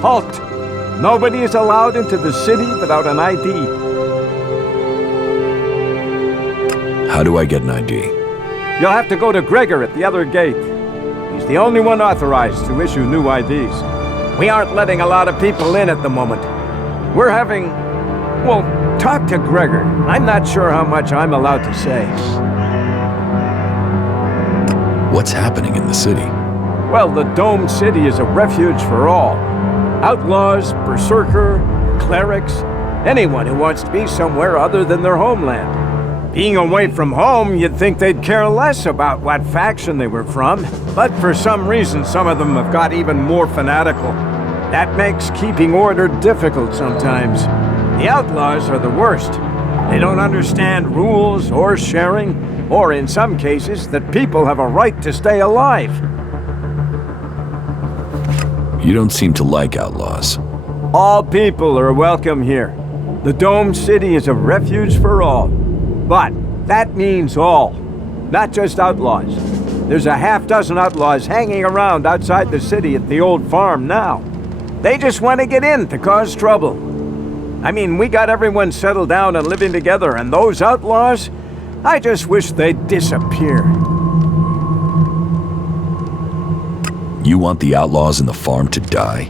Halt! Nobody is allowed into the city without an ID. How do I get an ID? You'll have to go to Gregor at the other gate. He's the only one authorized to issue new IDs. We aren't letting a lot of people in at the moment. We're having... well, talk to Gregor. I'm not sure how much I'm allowed to say. What's happening in the city? Well, the Dome City is a refuge for all. Outlaws, berserker, clerics, anyone who wants to be somewhere other than their homeland. Being away from home, you'd think they'd care less about what faction they were from, but for some reason some of them have got even more fanatical. That makes keeping order difficult sometimes. The outlaws are the worst. They don't understand rules or sharing, or in some cases, that people have a right to stay alive. You don't seem to like outlaws. All people are welcome here. The Dome City is a refuge for all. But that means all, not just outlaws. There's a half-dozen outlaws hanging around outside the city at the old farm now. They just want to get in to cause trouble. I mean, we got everyone settled down and living together, and those outlaws, I just wish they'd disappear. You want the outlaws in the farm to die?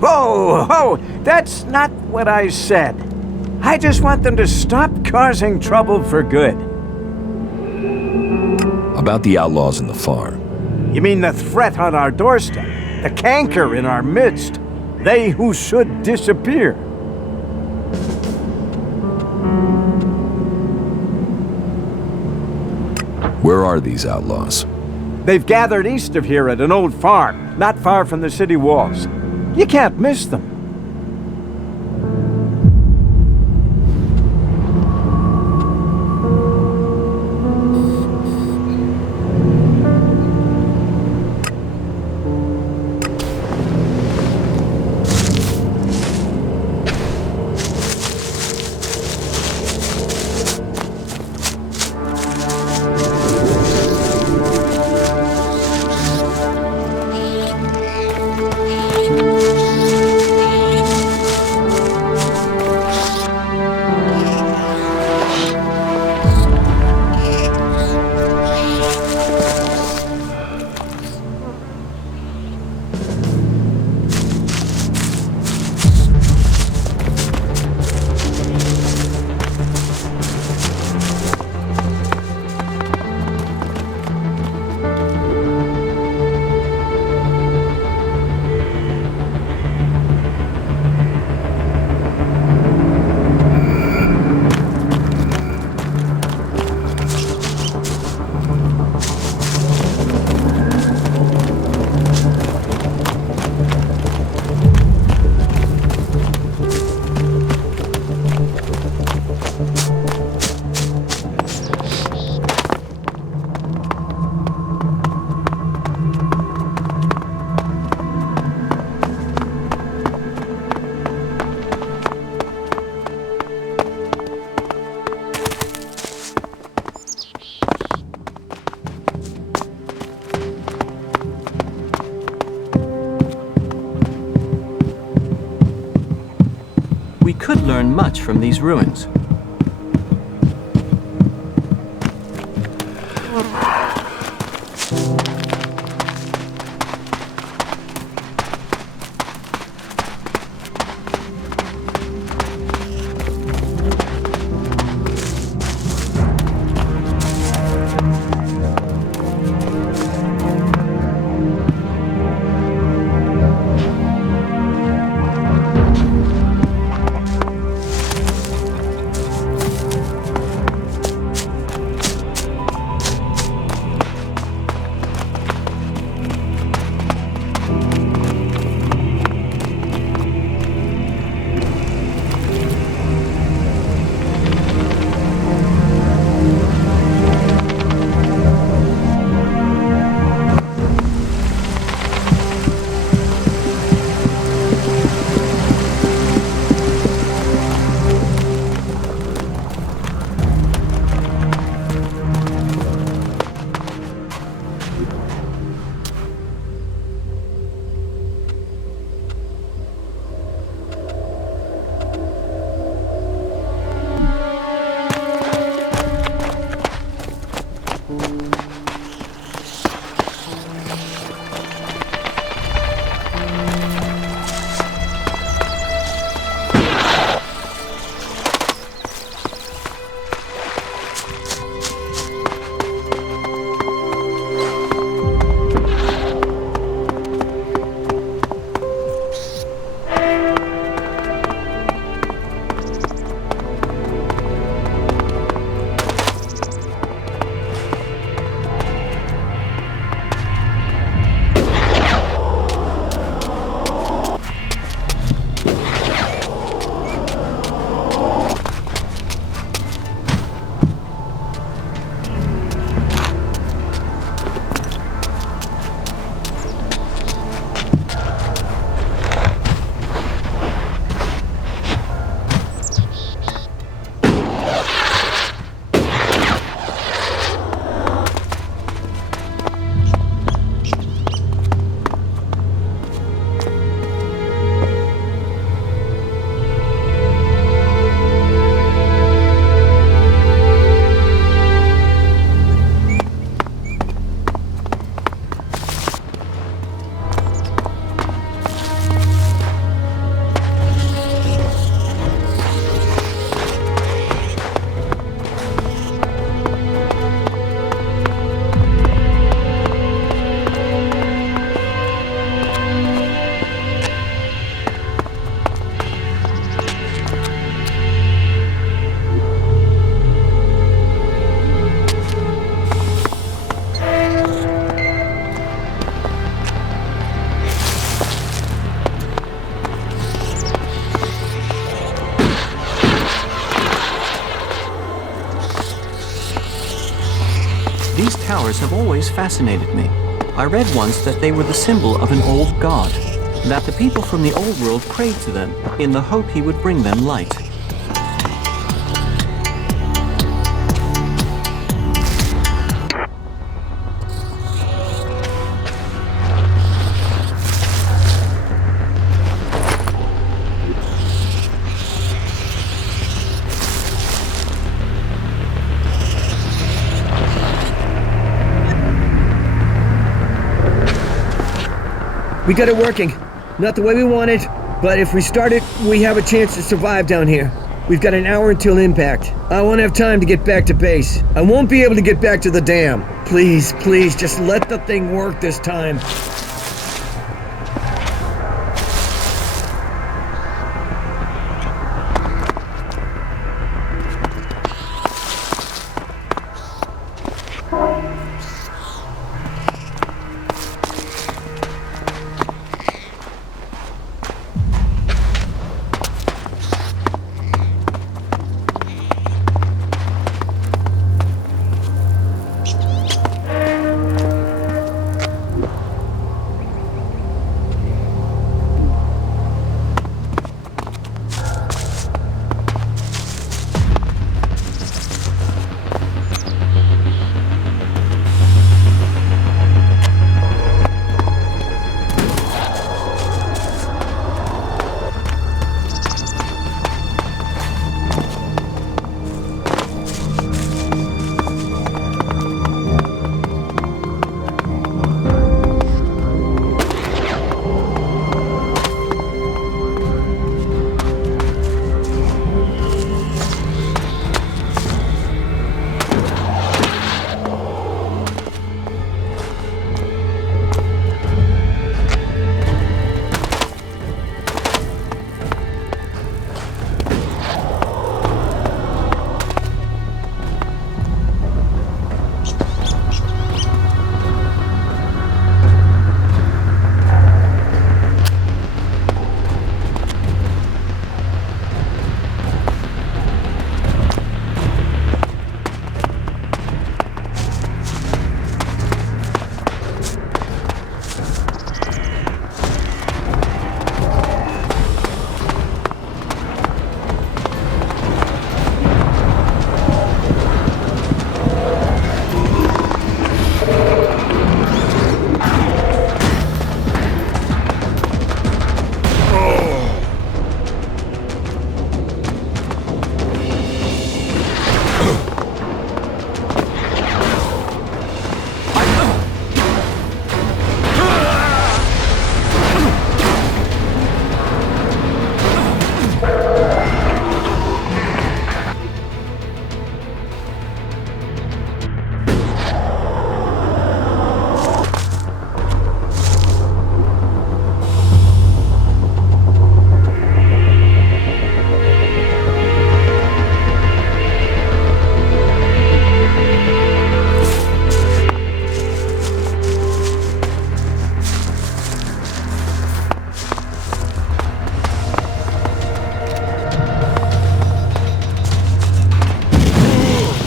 Whoa, whoa, that's not what I said. I just want them to stop causing trouble for good. About the outlaws in the farm. You mean the threat on our doorstep? The canker in our midst? They who should disappear? Where are these outlaws? They've gathered east of here at an old farm, not far from the city walls. You can't miss them. We could learn much from these ruins. stars have always fascinated me. I read once that they were the symbol of an old god, that the people from the old world prayed to them in the hope he would bring them light. We got it working. Not the way we wanted, but if we start it, we have a chance to survive down here. We've got an hour until impact. I won't have time to get back to base. I won't be able to get back to the dam. Please, please, just let the thing work this time.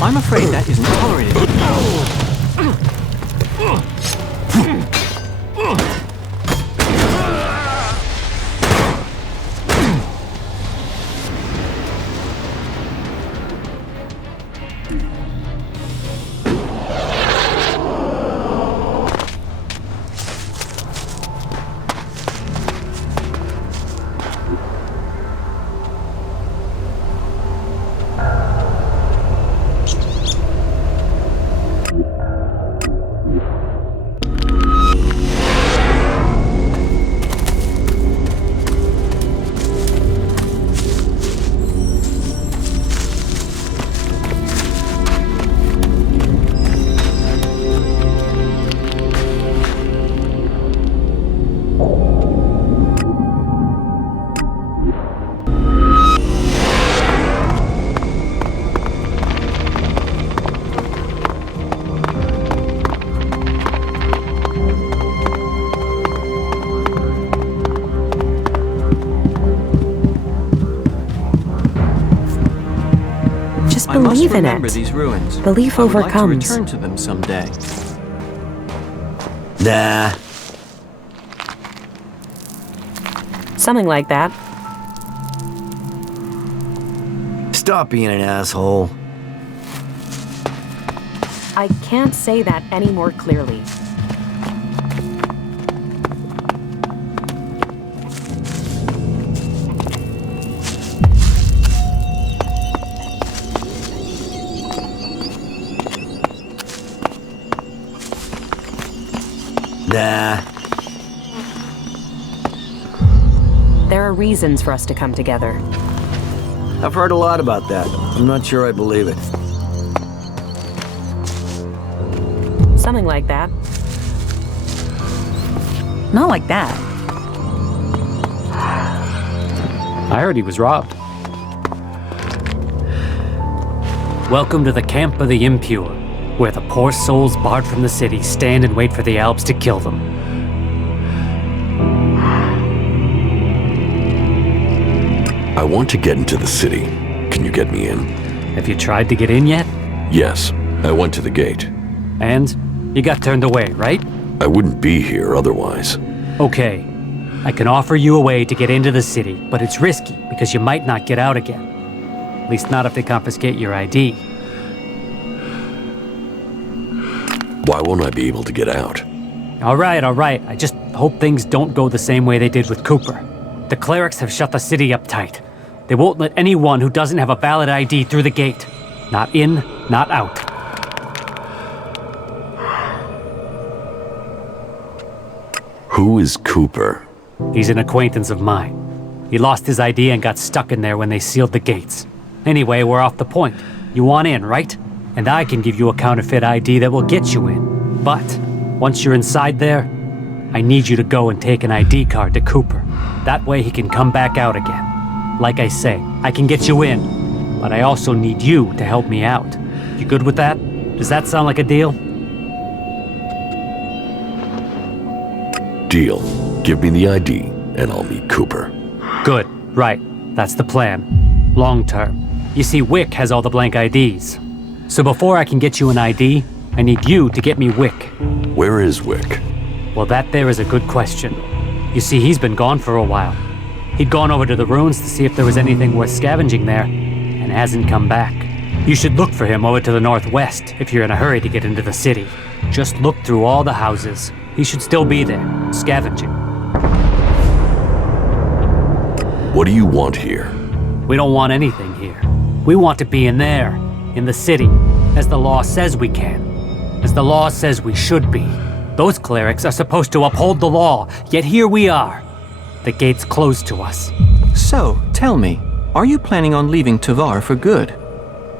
I'm afraid that isn't tolerated. Believe in remember it. these ruins. Belief I would like to overcomes. return to them someday. Nah. Something like that. Stop being an asshole. I can't say that any more clearly. Nah. There are reasons for us to come together. I've heard a lot about that. I'm not sure I believe it. Something like that. Not like that. I heard he was robbed. Welcome to the camp of the impure, where the poor souls barred from the city stand and wait for the Alps to kill them. I want to get into the city. Can you get me in? Have you tried to get in yet? Yes, I went to the gate. And? You got turned away, right? I wouldn't be here otherwise. Okay. I can offer you a way to get into the city, but it's risky because you might not get out again. At least not if they confiscate your ID. Why won't I be able to get out? All right. I just hope things don't go the same way they did with Cooper. The clerics have shut the city up tight. They won't let anyone who doesn't have a valid ID through the gate. Not in, not out. Who is Cooper? He's an acquaintance of mine. He lost his ID and got stuck in there when they sealed the gates. Anyway, we're off the point. You want in, right? And I can give you a counterfeit ID that will get you in. But once you're inside there, I need you to go and take an ID card to Cooper. That way he can come back out again. Like I say, I can get you in, but I also need you to help me out. You good with that? Does that sound like a deal? Deal. Give me the ID, and I'll meet Cooper. Good. Right. That's the plan. Long term. You see, Wick has all the blank IDs. So before I can get you an ID, I need you to get me Wick. Where is Wick? Well, that there is a good question. You see, he's been gone for a while. He'd gone over to the ruins to see if there was anything worth scavenging there, and hasn't come back. You should look for him over to the northwest if you're in a hurry to get into the city. Just look through all the houses. He should still be there, scavenging. What do you want here? We don't want anything here. We want to be in there, in the city, as the law says we can, as the law says we should be. Those clerics are supposed to uphold the law, yet here we are. The gate's closed to us. So, tell me, are you planning on leaving Tavar for good?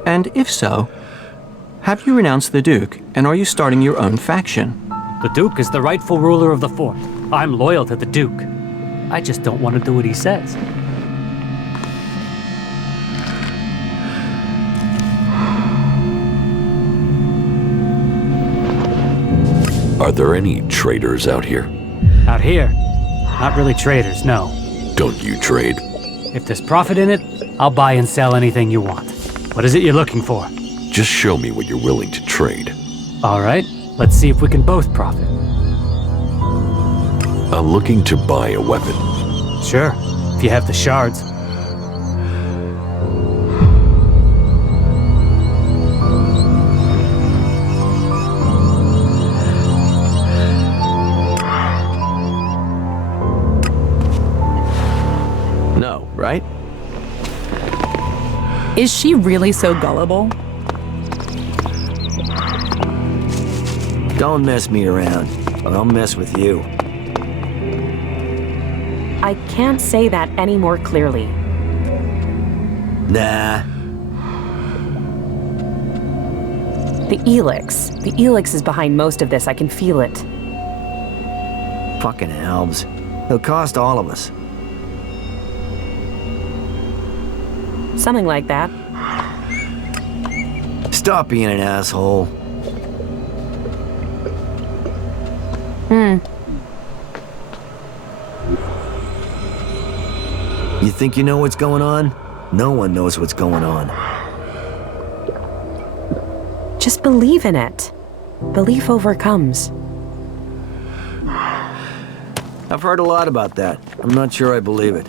And if so, have you renounced the Duke, and are you starting your own faction? The Duke is the rightful ruler of the fort. I'm loyal to the Duke. I just don't want to do what he says. Are there any traders out here? Out here? Not really traders, no. Don't you trade? If there's profit in it, I'll buy and sell anything you want. What is it you're looking for? Just show me what you're willing to trade. All right, let's see if we can both profit. I'm looking to buy a weapon. Sure, if you have the shards. No, right? Is she really so gullible? Don't mess me around, or I'll mess with you. I can't say that any more clearly. Nah. The Elex. The Elex is behind most of this. I can feel it. Fucking elves. They'll cost all of us. Something like that. Stop being an asshole. You think you know what's going on? No one knows what's going on. Just believe in it. Belief overcomes. I've heard a lot about that. I'm not sure I believe it.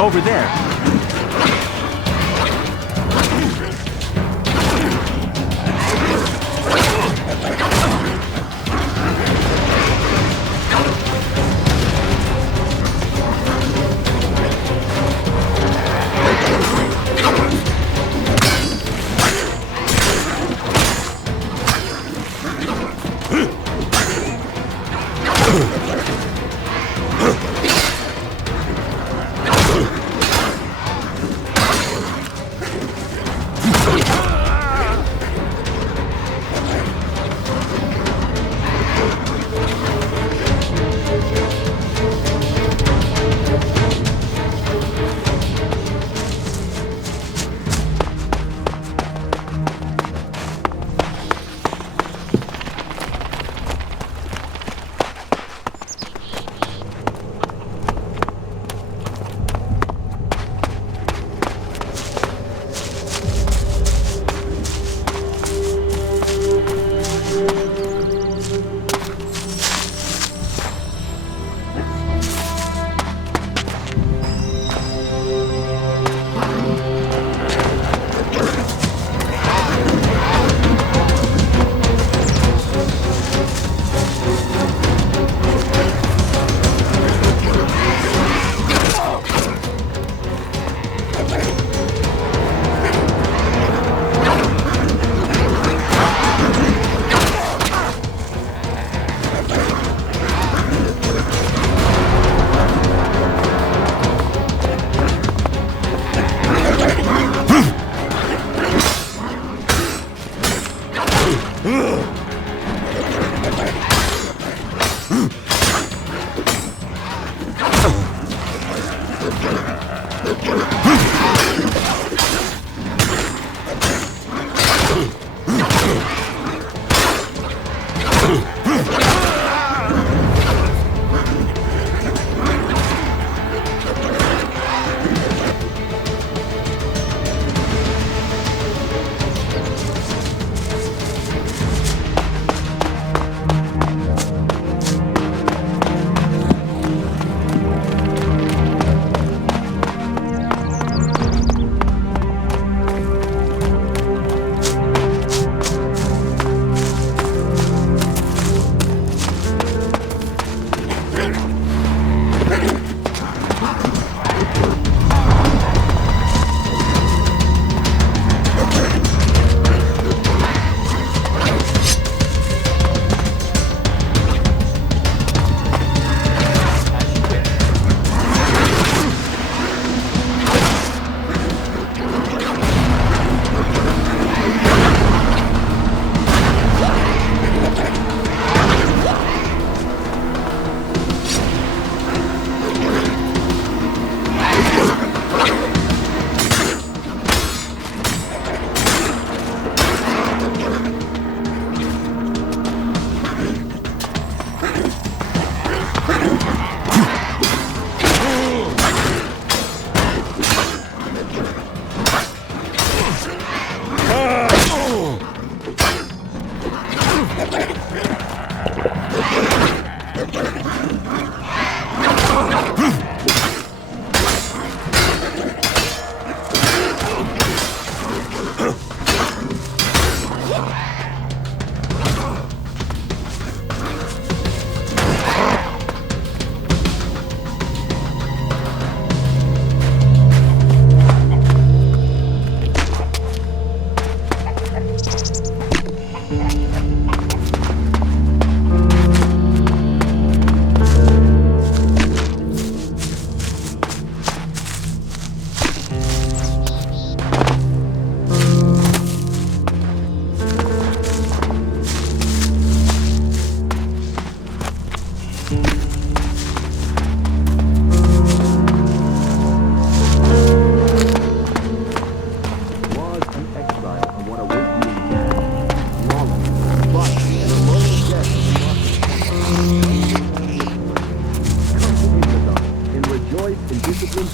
Over there.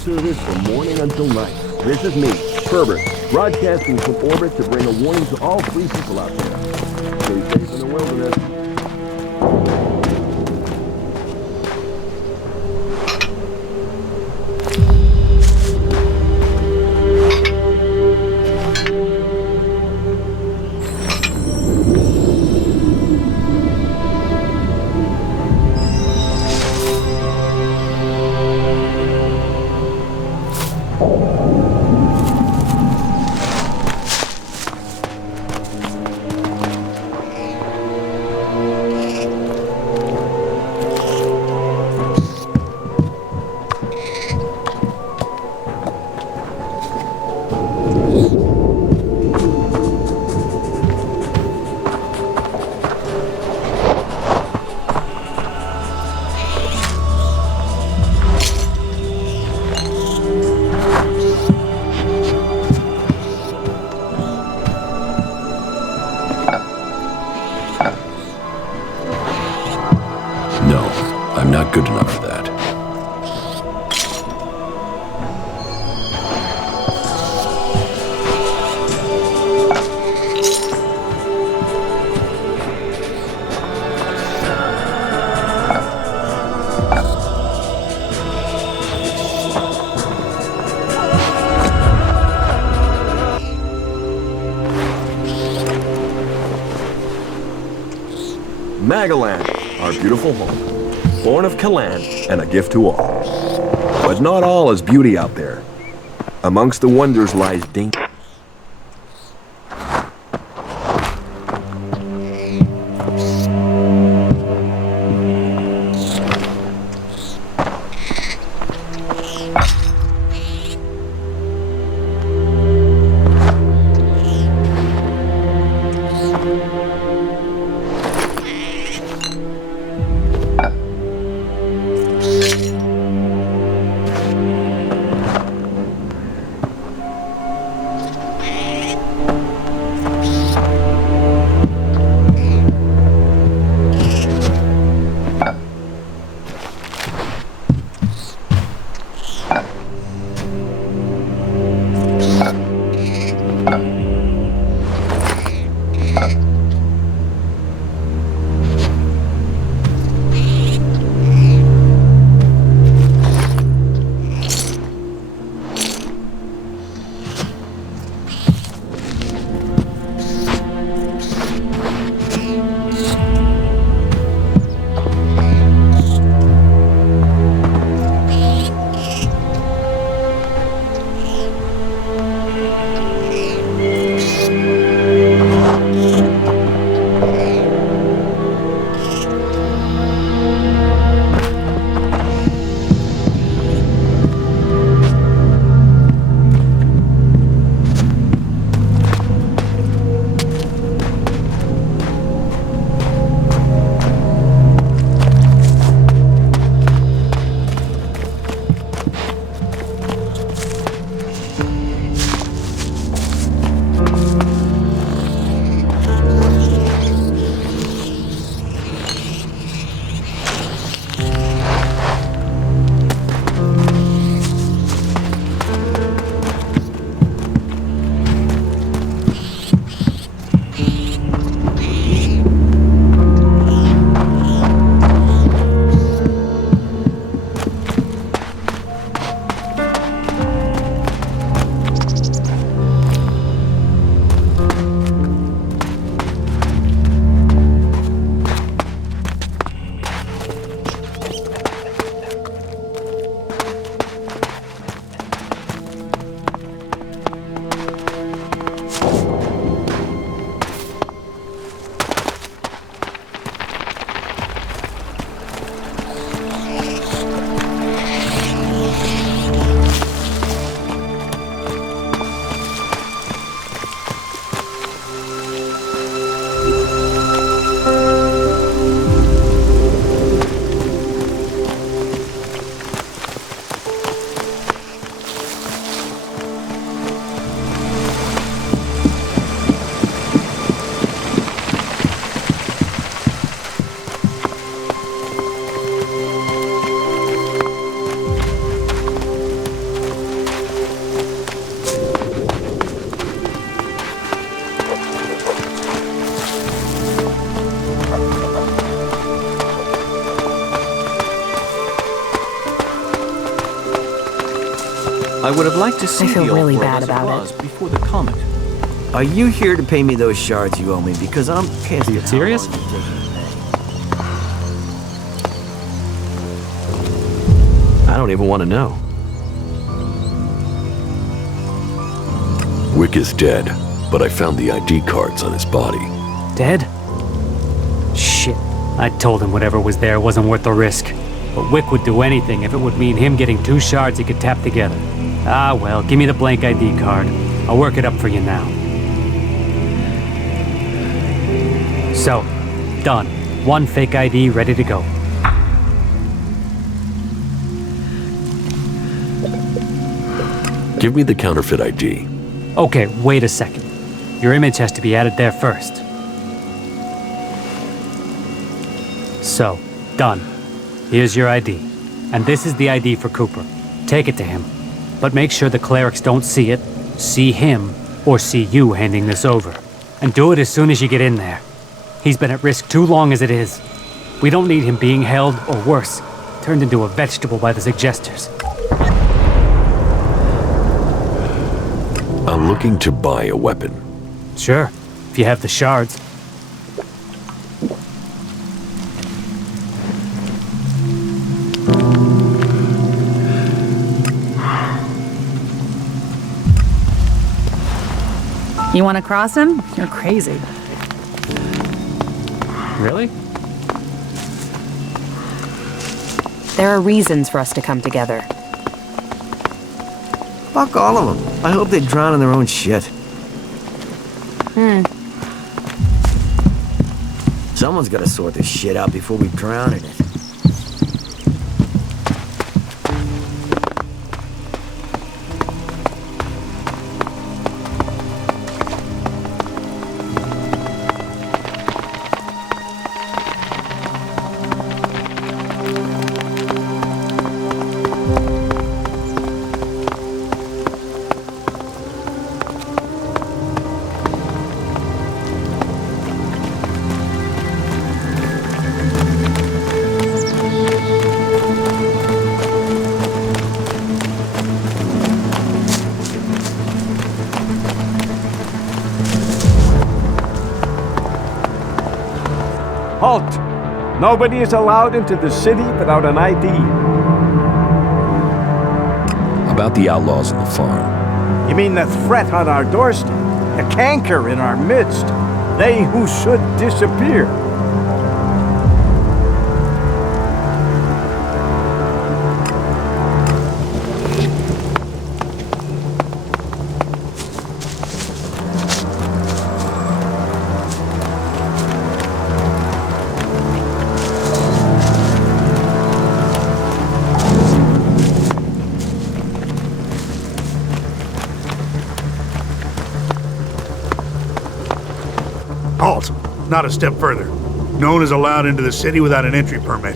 service from morning until night. This is me, Herbert, broadcasting from orbit to bring a warning to all free people out there. Stay safe in the wilderness. I'm not good enough for that. Magalan, our beautiful home, born of Kalan and a gift to all. But not all is beauty out there. Amongst the wonders lies danger. I would have liked to see I feel the old really world bad as about it was before the comet. Are you here to pay me those shards you owe me? Because I'm casting. Are you serious? I don't even want to know. Wick is dead, but I found the ID cards on his body. Dead? Shit. I told him whatever was there wasn't worth the risk. But Wick would do anything if it would mean him getting 2 shards he could tap together. Ah well, give me the blank ID card. I'll work it up for you now. So, done. 1 fake ID ready to go. Give me the counterfeit ID. Okay, wait a second. Your image has to be added there first. So, done. Here's your ID. And this is the ID for Cooper. Take it to him. But make sure the clerics don't see it, see him, or see you handing this over. And do it as soon as you get in there. He's been at risk too long as it is. We don't need him being held, or worse, turned into a vegetable by the suggesters. I'm looking to buy a weapon. Sure, if you have the shards. You want to cross him? You're crazy. Really? There are reasons for us to come together. Fuck all of them. I hope they drown in their own shit. Someone's gotta sort this shit out before we drown in it. Halt! Nobody is allowed into the city without an ID. About the outlaws in the farm. You mean the threat on our doorstep? The canker in our midst? They who should disappear? Halt! Not a step further. No one is allowed into the city without an entry permit.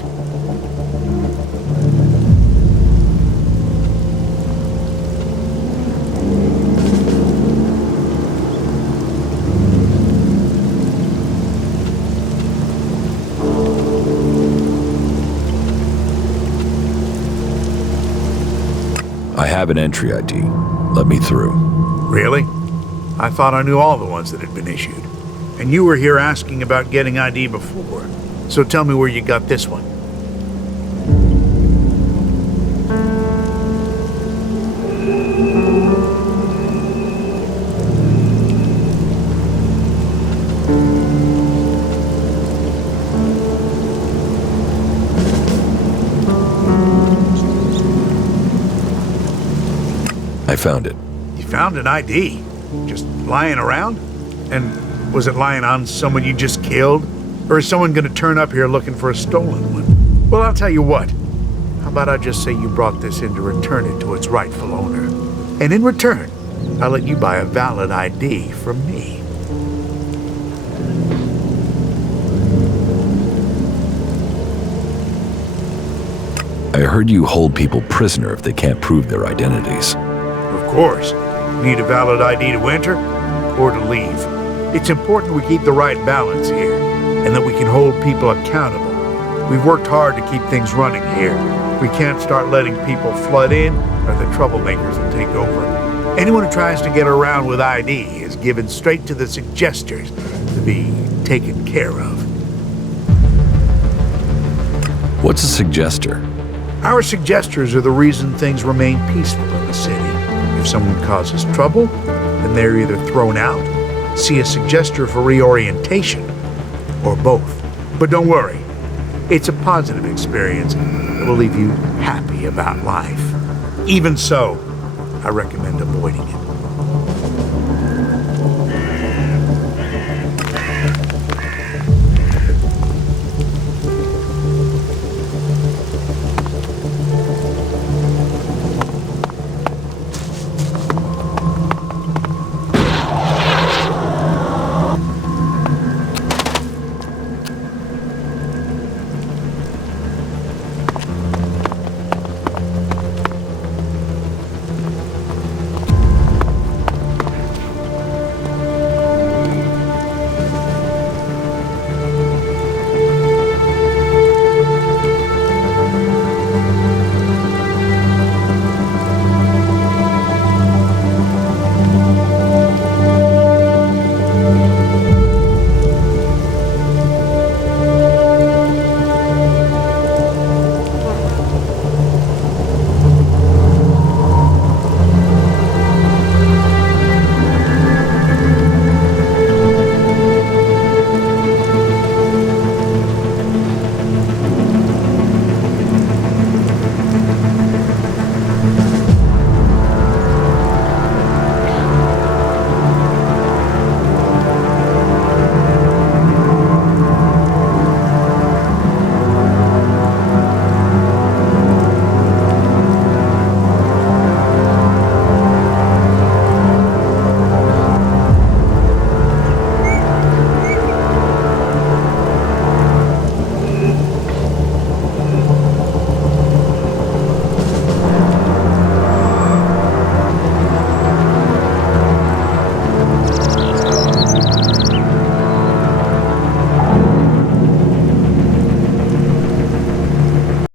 I have an entry ID. Let me through. Really? I thought I knew all the ones that had been issued. And you were here asking about getting ID before. So tell me where you got this one. I found it. You found an ID? Just lying around? And was it lying on someone you just killed? Or is someone gonna turn up here looking for a stolen one? Well, I'll tell you what. How about I just say you brought this in to return it to its rightful owner? And in return, I'll let you buy a valid ID from me. I heard you hold people prisoner if they can't prove their identities. Of course. Need a valid ID to enter or to leave. It's important we keep the right balance here, and that we can hold people accountable. We've worked hard to keep things running here. We can't start letting people flood in, or the troublemakers will take over. Anyone who tries to get around with ID is given straight to the suggesters to be taken care of. What's a suggester? Our suggesters are the reason things remain peaceful in the city. If someone causes trouble, then they're either thrown out, see a suggester for reorientation, or both. But don't worry, it's a positive experience that will leave you happy about life. Even so, I recommend avoiding it.